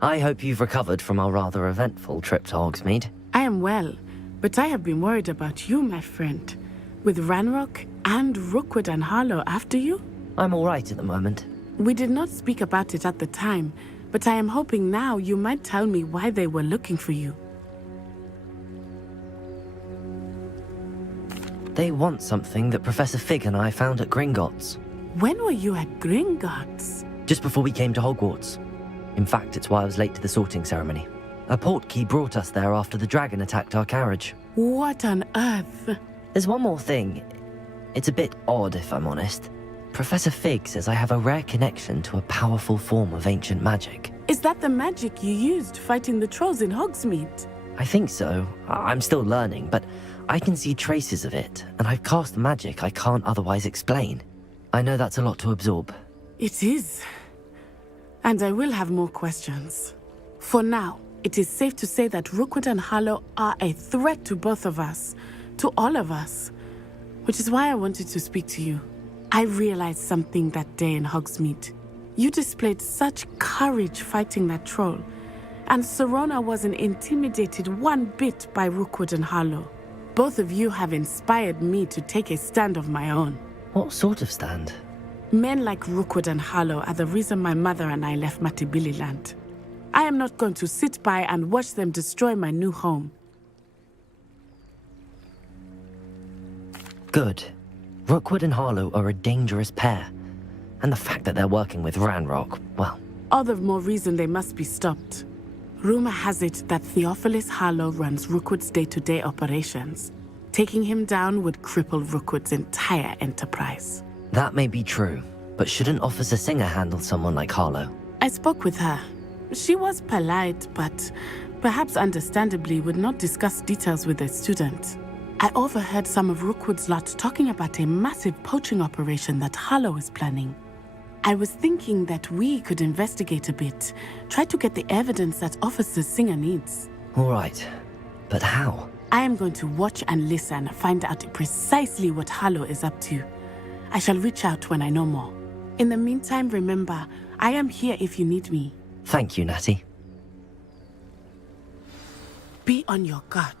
I hope you've recovered from our rather eventful trip to Hogsmeade. I am well, but I have been worried about you, my friend. With Ranrock and Rookwood and Harlow after you? I'm all right at the moment. We did not speak about it at the time, but I am hoping now you might tell me why they were looking for you. They want something that Professor Fig and I found at Gringotts. When were you at Gringotts? Just before we came to Hogwarts. In fact, it's why I was late to the sorting ceremony. A portkey brought us there after the dragon attacked our carriage. What on earth? There's one more thing. It's a bit odd, if I'm honest. Professor Fig says I have a rare connection to a powerful form of ancient magic. Is that the magic you used fighting the trolls in Hogsmeade? I think so. I'm still learning, but I can see traces of it, and I've cast magic I can't otherwise explain. I know that's a lot to absorb. It is. And I will have more questions. For now, it is safe to say that Rookwood and Harlow are a threat to both of us, to all of us, which is why I wanted to speak to you. I realized something that day in Hogsmeade. You displayed such courage fighting that troll, and Serona wasn't intimidated one bit by Rookwood and Harlow. Both of you have inspired me to take a stand of my own. What sort of stand? Men like Rookwood and Harlow are the reason my mother and I left Matibili land. I am not going to sit by and watch them destroy my new home. Good. Rookwood and Harlow are a dangerous pair. And the fact that they're working with Ranrock, well... All the more reason they must be stopped. Rumor has it that Theophilus Harlow runs Rookwood's day-to-day operations. Taking him down would cripple Rookwood's entire enterprise. That may be true, but shouldn't Officer Singer handle someone like Harlow? I spoke with her. She was polite, but perhaps understandably would not discuss details with a student. I overheard some of Rookwood's lot talking about a massive poaching operation that Harlow is planning. I was thinking that we could investigate a bit, try to get the evidence that Officer Singer needs. All right, but how? I am going to watch and listen, find out precisely what Harlow is up to. I shall reach out when I know more. In the meantime, remember, I am here if you need me. Thank you, Natty. Be on your guard.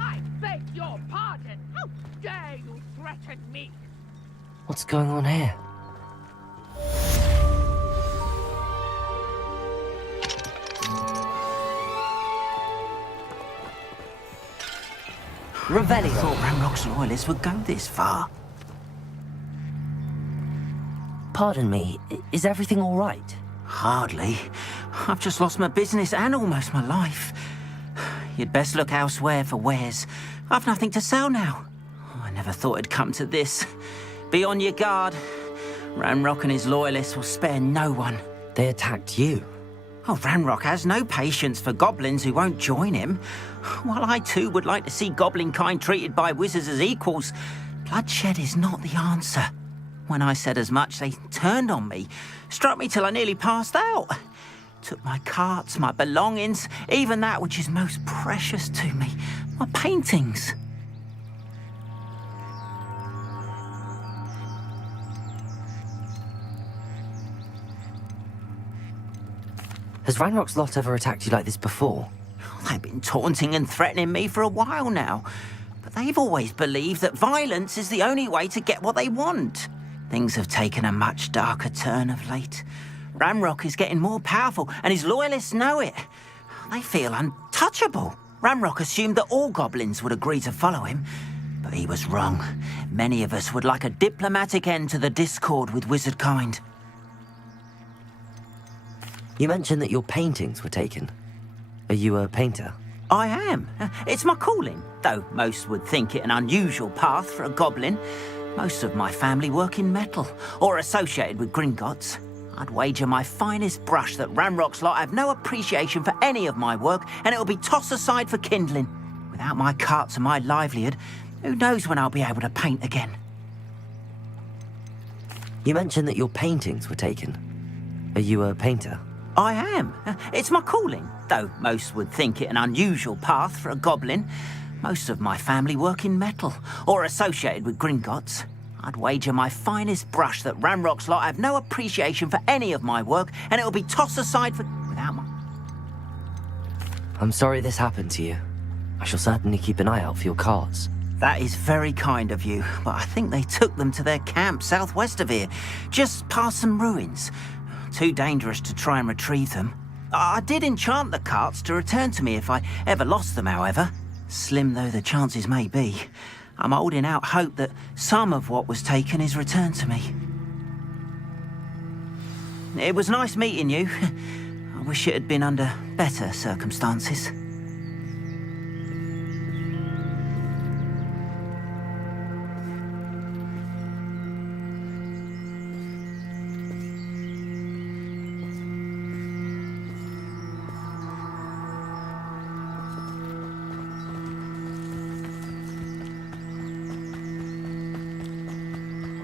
I beg your pardon. How dare you threaten me? What's going on here? Revelio. I thought Ranrock's loyalists would go this far. Pardon me, is everything all right? Hardly. I've just lost my business and almost my life. You'd best look elsewhere for wares. I've nothing to sell now. I never thought it'd come to this. Be on your guard. Ranrock and his loyalists will spare no one. They attacked you? Oh, Ranrock has no patience for goblins who won't join him. While I too would like to see goblin kind treated by wizards as equals, bloodshed is not the answer. When I said as much, they turned on me, struck me till I nearly passed out. Took my carts, my belongings, even that which is most precious to me, my paintings. Has Ranrock's lot ever attacked you like this before? They've been taunting and threatening me for a while now, but they've always believed that violence is the only way to get what they want. Things have taken a much darker turn of late. Ranrock is getting more powerful, and his loyalists know it. They feel untouchable. Ranrock assumed that all goblins would agree to follow him, but he was wrong. Many of us would like a diplomatic end to the discord with wizard kind. You mentioned that your paintings were taken. Are you a painter? I am. It's my calling, though most would think it an unusual path for a goblin. Most of my family work in metal, or associated with Gringotts. I'd wager my finest brush that Ranrock's lot have no appreciation for any of my work, and it'll be tossed aside for kindling. Without my carts and my livelihood, who knows when I'll be able to paint again. You mentioned that your paintings were taken. Are you a painter? I am. It's my calling, though most would think it an unusual path for a goblin. Most of my family work in metal, or associated with Gringotts. I'd wager my finest brush that Ranrock's lot have no appreciation for any of my work, and it'll be tossed aside for... without my... I'm sorry this happened to you. I shall certainly keep an eye out for your carts. That is very kind of you, but I think they took them to their camp southwest of here, just past some ruins. Too dangerous to try and retrieve them. I did enchant the carts to return to me if I ever lost them, however. Slim though the chances may be, I'm holding out hope that some of what was taken is returned to me. It was nice meeting you. I wish it had been under better circumstances.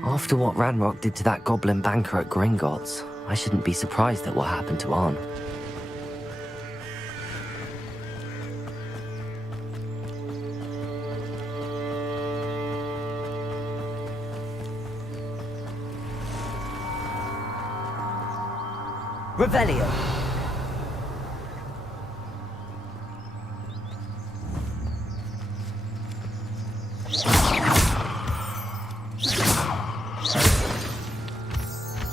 After what Ranrock did to that goblin banker at Gringotts, I shouldn't be surprised at what happened to Arn. Revelio.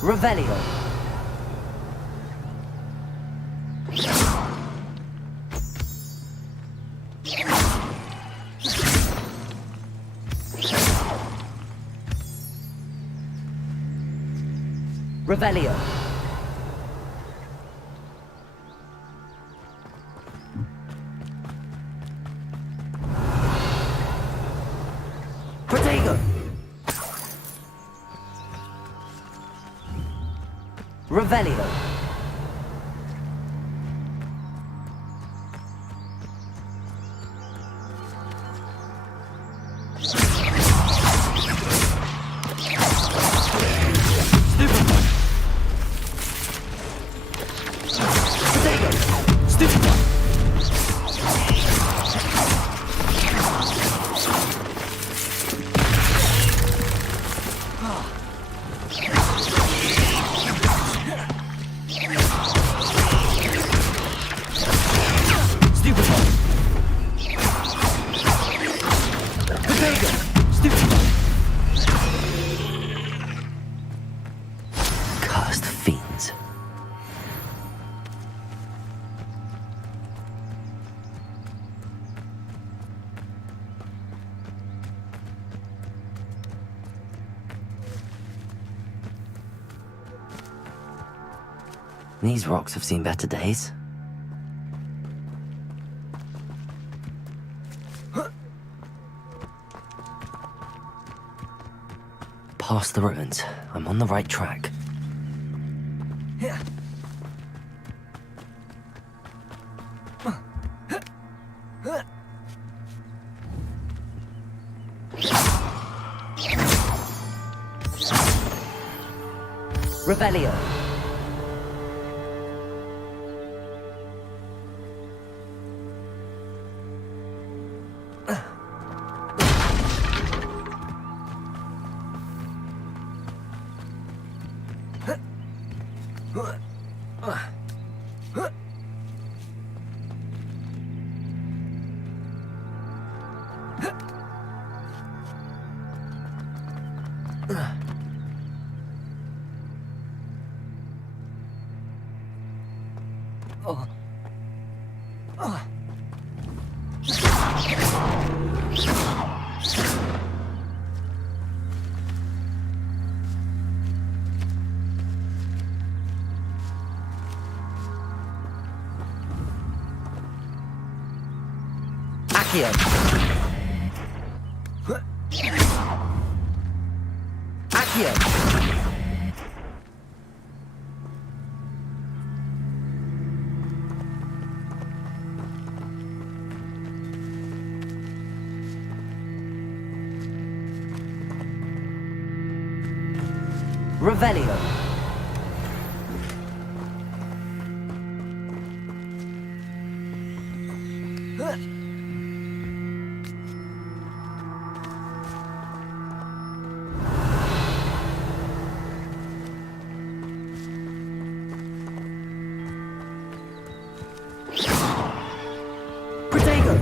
Revelio. Revelio. Protego. Revelio. Cursed fiends. These rocks have seen better days. Past the ruins. I'm on the right track. Revelio. Accio. Accio. Revelio. Protego.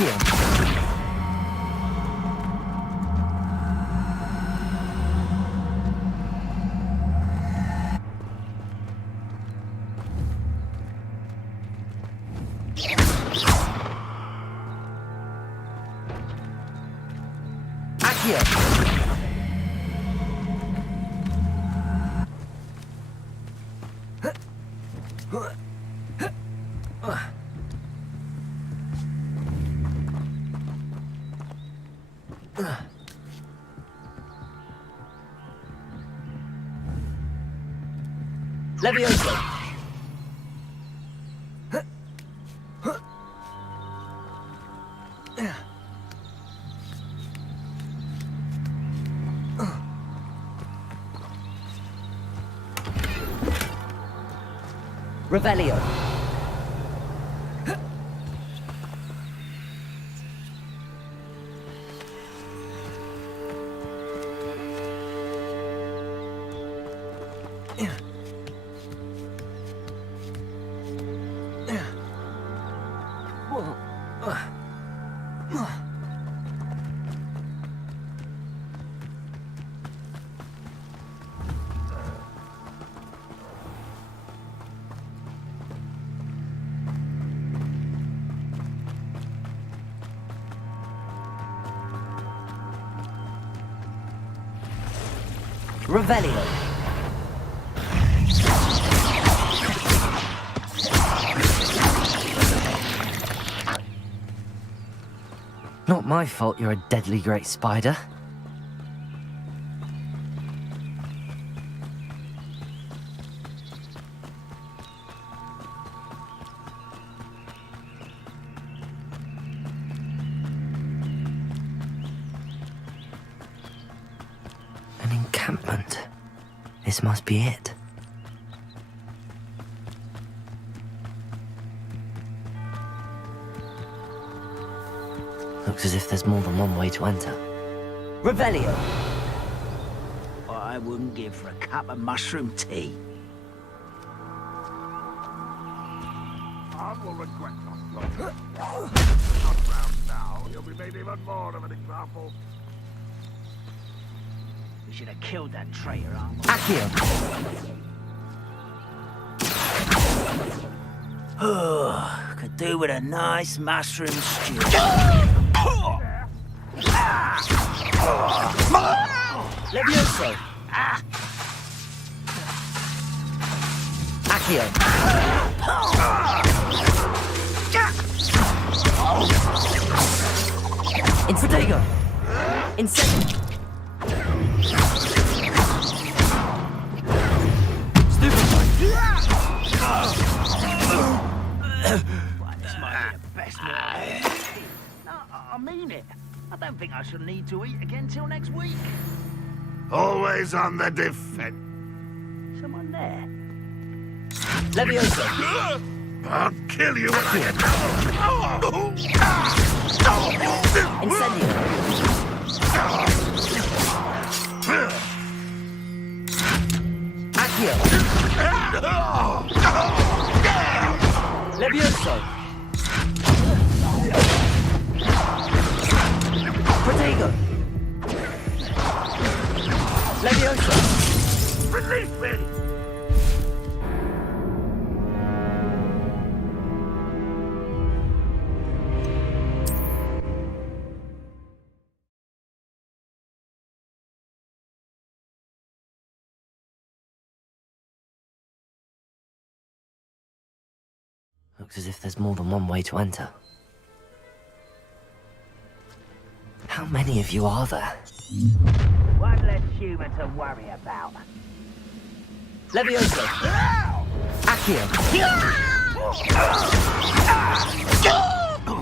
Accio. Levioso. Revelio. Revelio. Not my fault you're a deadly great spider. An encampment. This must be it. Looks as if there's more than one way to enter. Revelio! What I wouldn't give for a cup of mushroom tea. I will regret not going. Not round now, you'll be made even more of an example. We should have killed that traitor, Accio! Oh, could do with a nice mushroom stew. Levioso! Accio! Infradigo! Incendio! This might be the best meal. No, I mean it. I don't think I shall need to eat again till next week. Always on the defense. Someone there? Levioso! I'll kill you when I get Incendio! Accio! Levioso! Protego! Levioso! Release me! Looks as if there's more than one way to enter. How many of you are there? One less human to worry about. Levioso! Accio!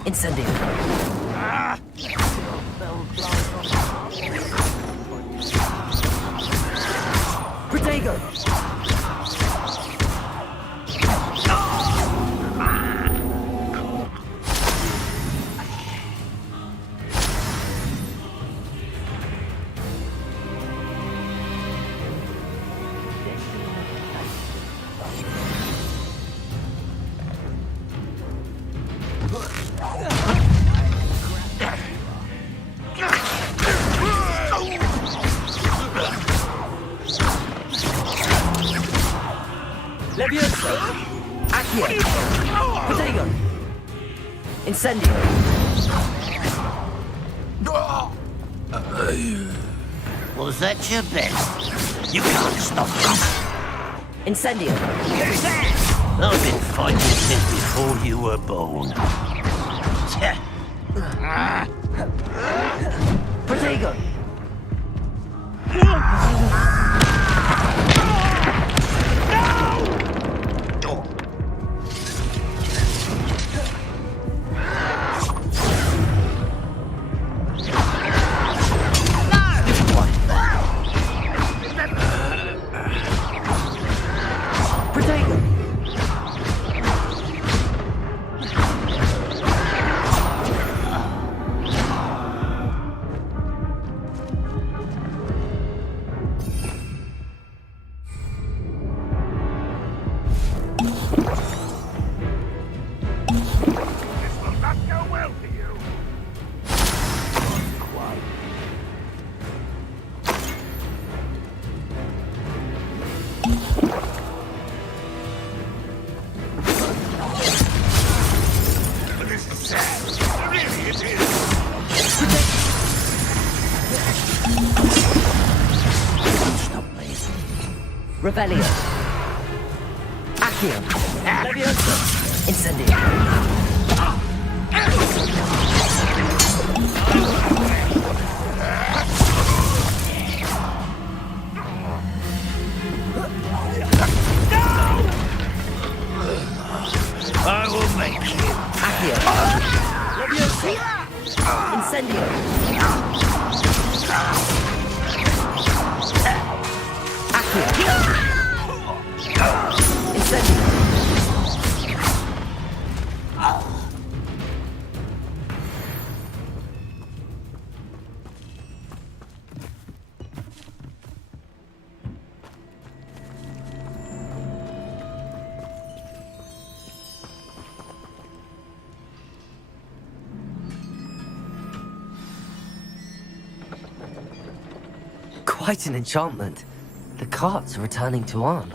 Incendio! Protego! Levioso! Accio! Protego! Incendio! Was that your best? You can't stop us. Incendio! I've been fighting since before you were born. Protego! Revelio. Accio. Levioso. Incendio. I will make you. Accio. Levioso. Incendio. Accio. Incendio. Quite an enchantment. The carts are returning to Arn.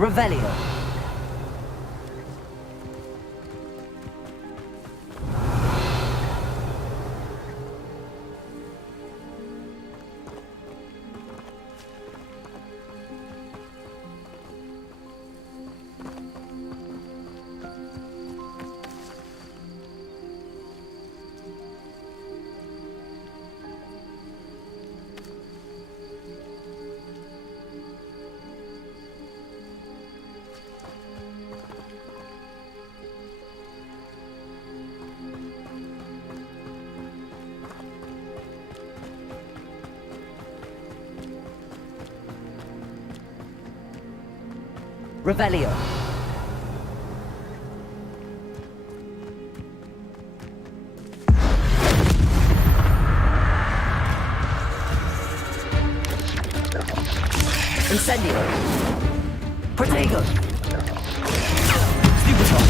Revelio. Revelio. Incendio. Protego! Stupid shot!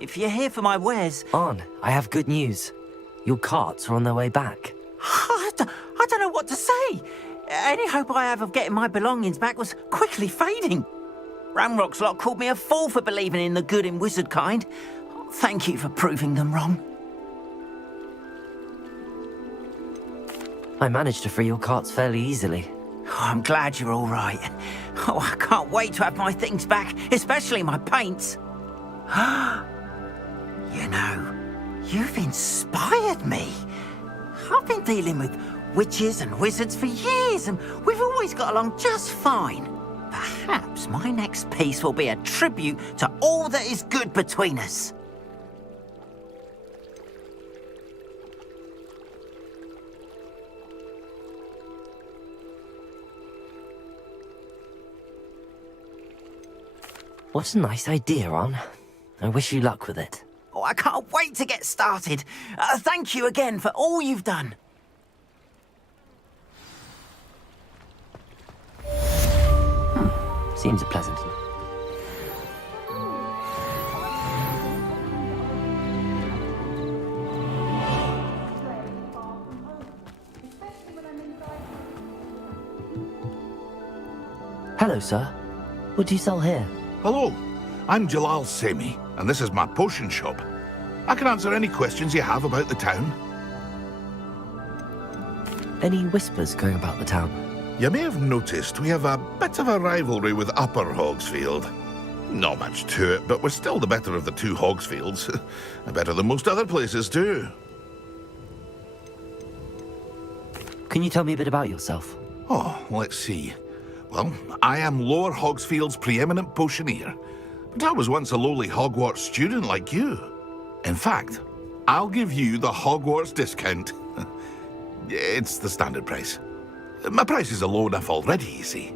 If you're here for my wares... On, I have good news. Your carts are on their way back. I don't know what to say. Any hope I have of getting my belongings back was quickly fading. Ramrock's lot called me a fool for believing in the good in wizard kind. Thank you for proving them wrong. I managed to free your carts fairly easily. Oh, I'm glad you're all right. Oh, I can't wait to have my things back, especially my paints. You know, you've inspired me. I've been dealing with witches and wizards for years, and we've always got along just fine. Perhaps my next piece will be a tribute to all that is good between us. What a nice idea, Ron. I wish you luck with it. Oh, I can't wait to get started. Thank you again for all you've done. Seems pleasant. Hello, sir. What do you sell here? Hello, I'm Jalal Semi, and this is my potion shop. I can answer any questions you have about the town. Any whispers going about the town? You may have noticed we have a bit of a rivalry with Upper Hogsfield. Not much to it, but we're still the better of the two Hogsfields. Better than most other places, too. Can you tell me a bit about yourself? Oh, let's see. Well, I am Lower Hogsfield's preeminent potioneer, but I was once a lowly Hogwarts student like you. In fact, I'll give you the Hogwarts discount. It's the standard price. My prices are low enough already, you see.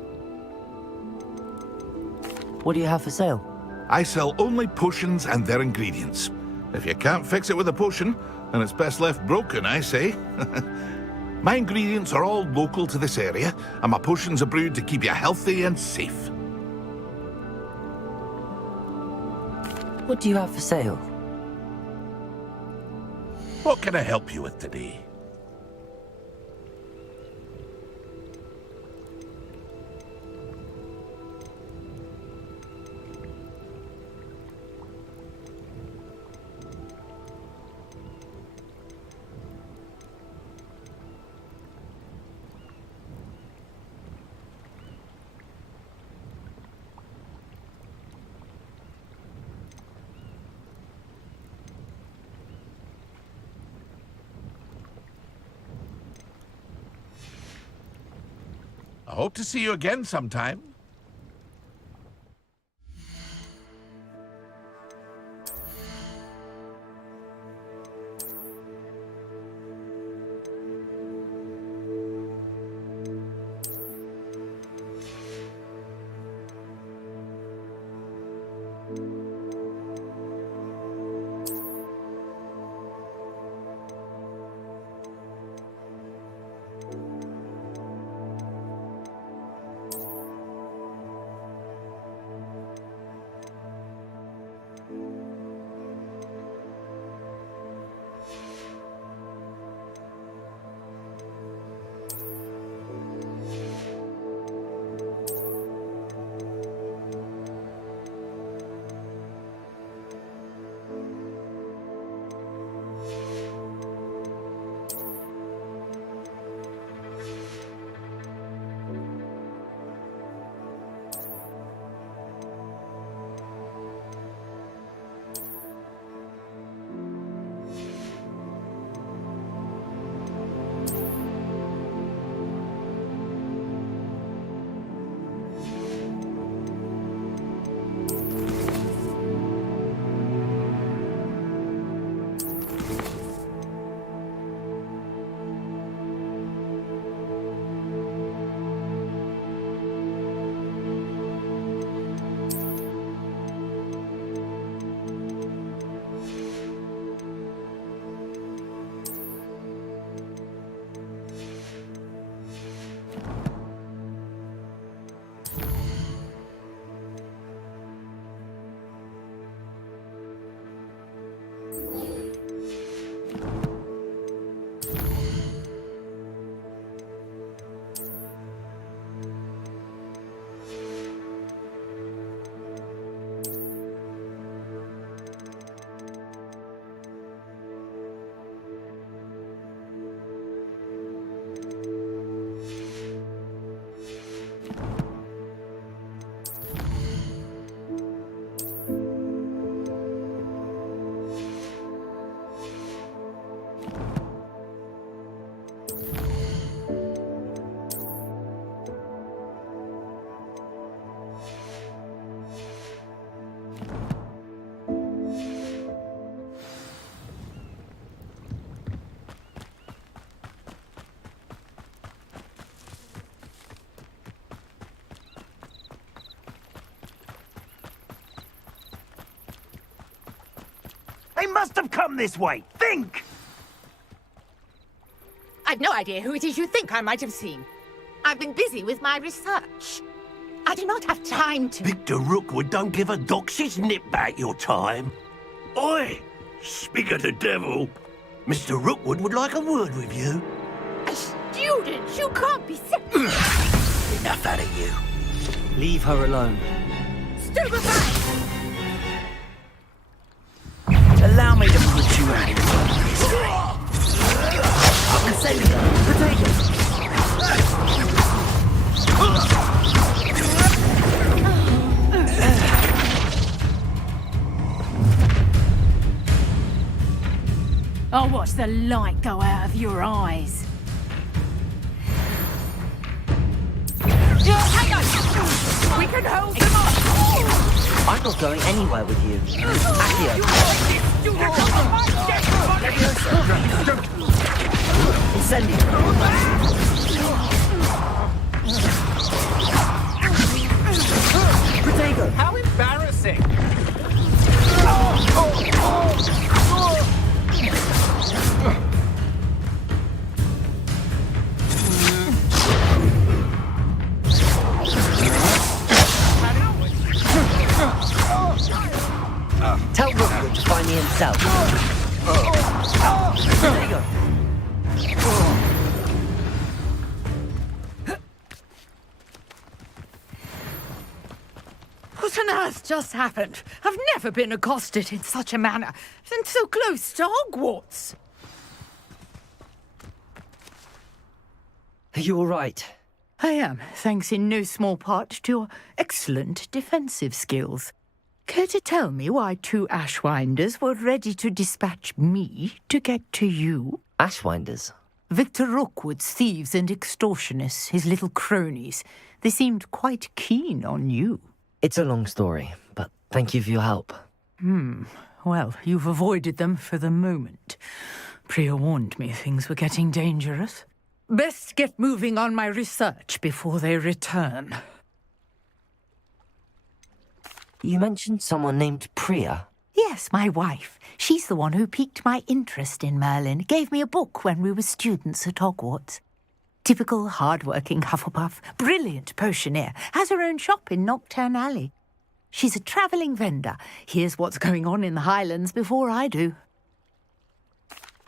What do you have for sale? I sell only potions and their ingredients. If you can't fix it with a potion, then it's best left broken, I say. My ingredients are all local to this area, and my potions are brewed to keep you healthy and safe. What do you have for sale? What can I help you with today? I hope to see you again sometime. They must have come this way. Think! I've no idea who it is you think I might have seen. I've been busy with my research. I do not have time to... Victor Rookwood don't give a doxy's nip back your time. Oi! Speak of the devil. Mr. Rookwood would like a word with you. A student? You can't be serious. Enough out of you. Leave her alone. Stupefy! Allow me to put you out. Incendio! Potatoes! I'll watch the light go out of your eyes. Hang on! We can hold them off! I'm not going anywhere with you. Accio! Incendio! Protego! How embarrassing! Tell Rookwood to find me himself. There you go. What on earth just happened? I've never been accosted in such a manner, and so close to Hogwarts. Are you all right? I am, thanks in no small part to your excellent defensive skills. Care to tell me why 2 Ashwinders were ready to dispatch me to get to you? Ashwinders? Victor Rookwood's thieves and extortionists, his little cronies. They seemed quite keen on you. It's a long story, but thank you for your help. Well, you've avoided them for the moment. Priya warned me things were getting dangerous. Best get moving on my research before they return. You mentioned someone named Priya. Yes, my wife. She's the one who piqued my interest in Merlin. Gave me a book when we were students at Hogwarts. Typical hard-working Hufflepuff, brilliant potioneer, has her own shop in Knockturn Alley. She's a travelling vendor. Hears what's going on in the Highlands before I do.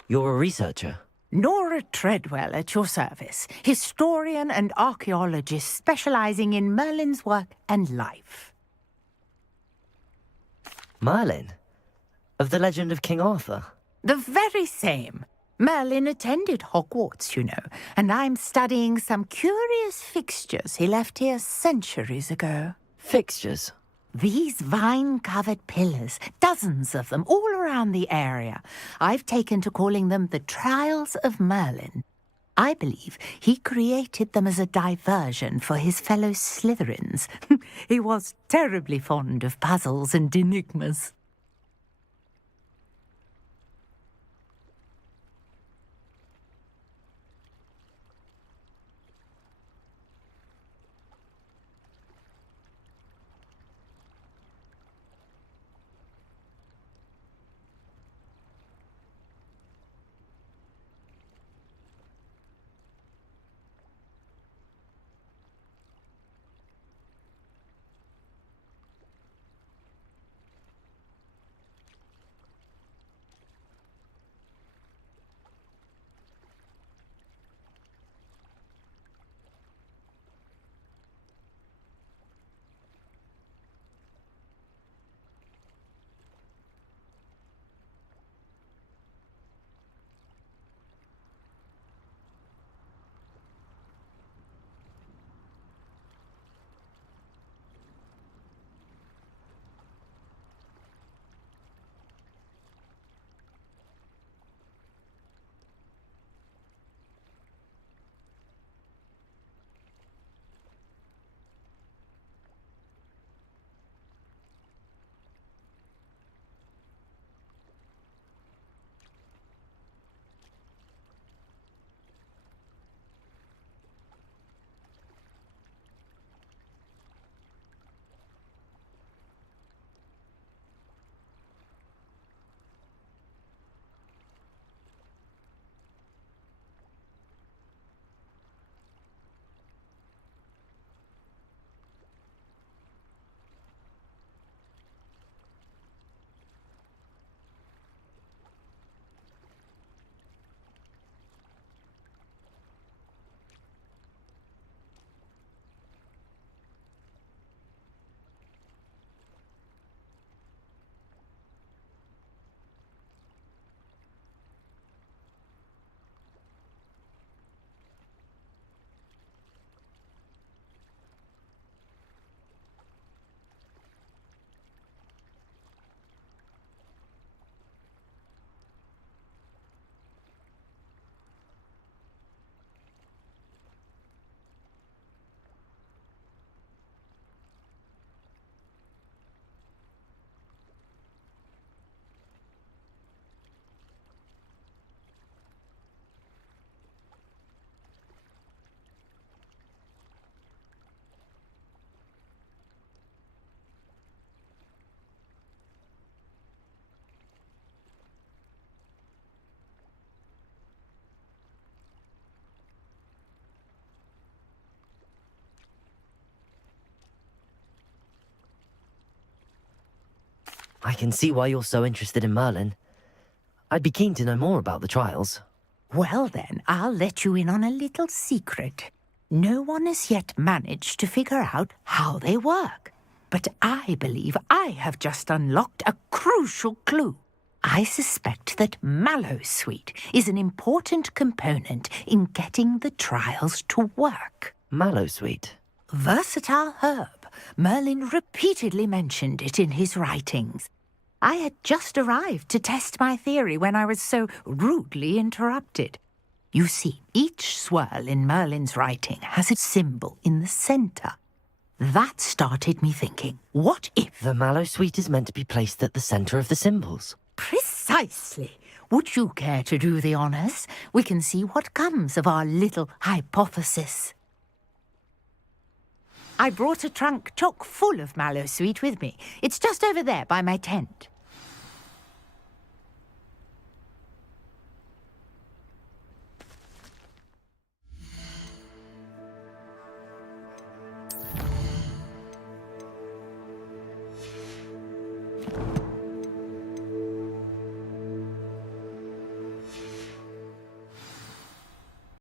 You're a researcher? Nora Treadwell at your service, historian and archaeologist specialising in Merlin's work and life. Merlin? Of the legend of King Arthur? The very same. Merlin attended Hogwarts, you know, and I'm studying some curious fixtures he left here centuries ago. Fixtures? These vine-covered pillars, dozens of them, all around the area. I've taken to calling them the Trials of Merlin. I believe he created them as a diversion for his fellow Slytherins. He was terribly fond of puzzles and enigmas. I can see why you're so interested in Merlin. I'd be keen to know more about the trials. Well then, I'll let you in on a little secret. No one has yet managed to figure out how they work. But I believe I have just unlocked a crucial clue. I suspect that mallowsweet is an important component in getting the trials to work. Mallowsweet? Versatile herb. Merlin repeatedly mentioned it in his writings. I had just arrived to test my theory when I was so rudely interrupted. You see, each swirl in Merlin's writing has a symbol in the center. That started me thinking, what if... The mallowsweet is meant to be placed at the center of the symbols. Precisely. Would you care to do the honors? We can see what comes of our little hypothesis. I brought a trunk chock full of mallowsweet with me. It's just over there by my tent.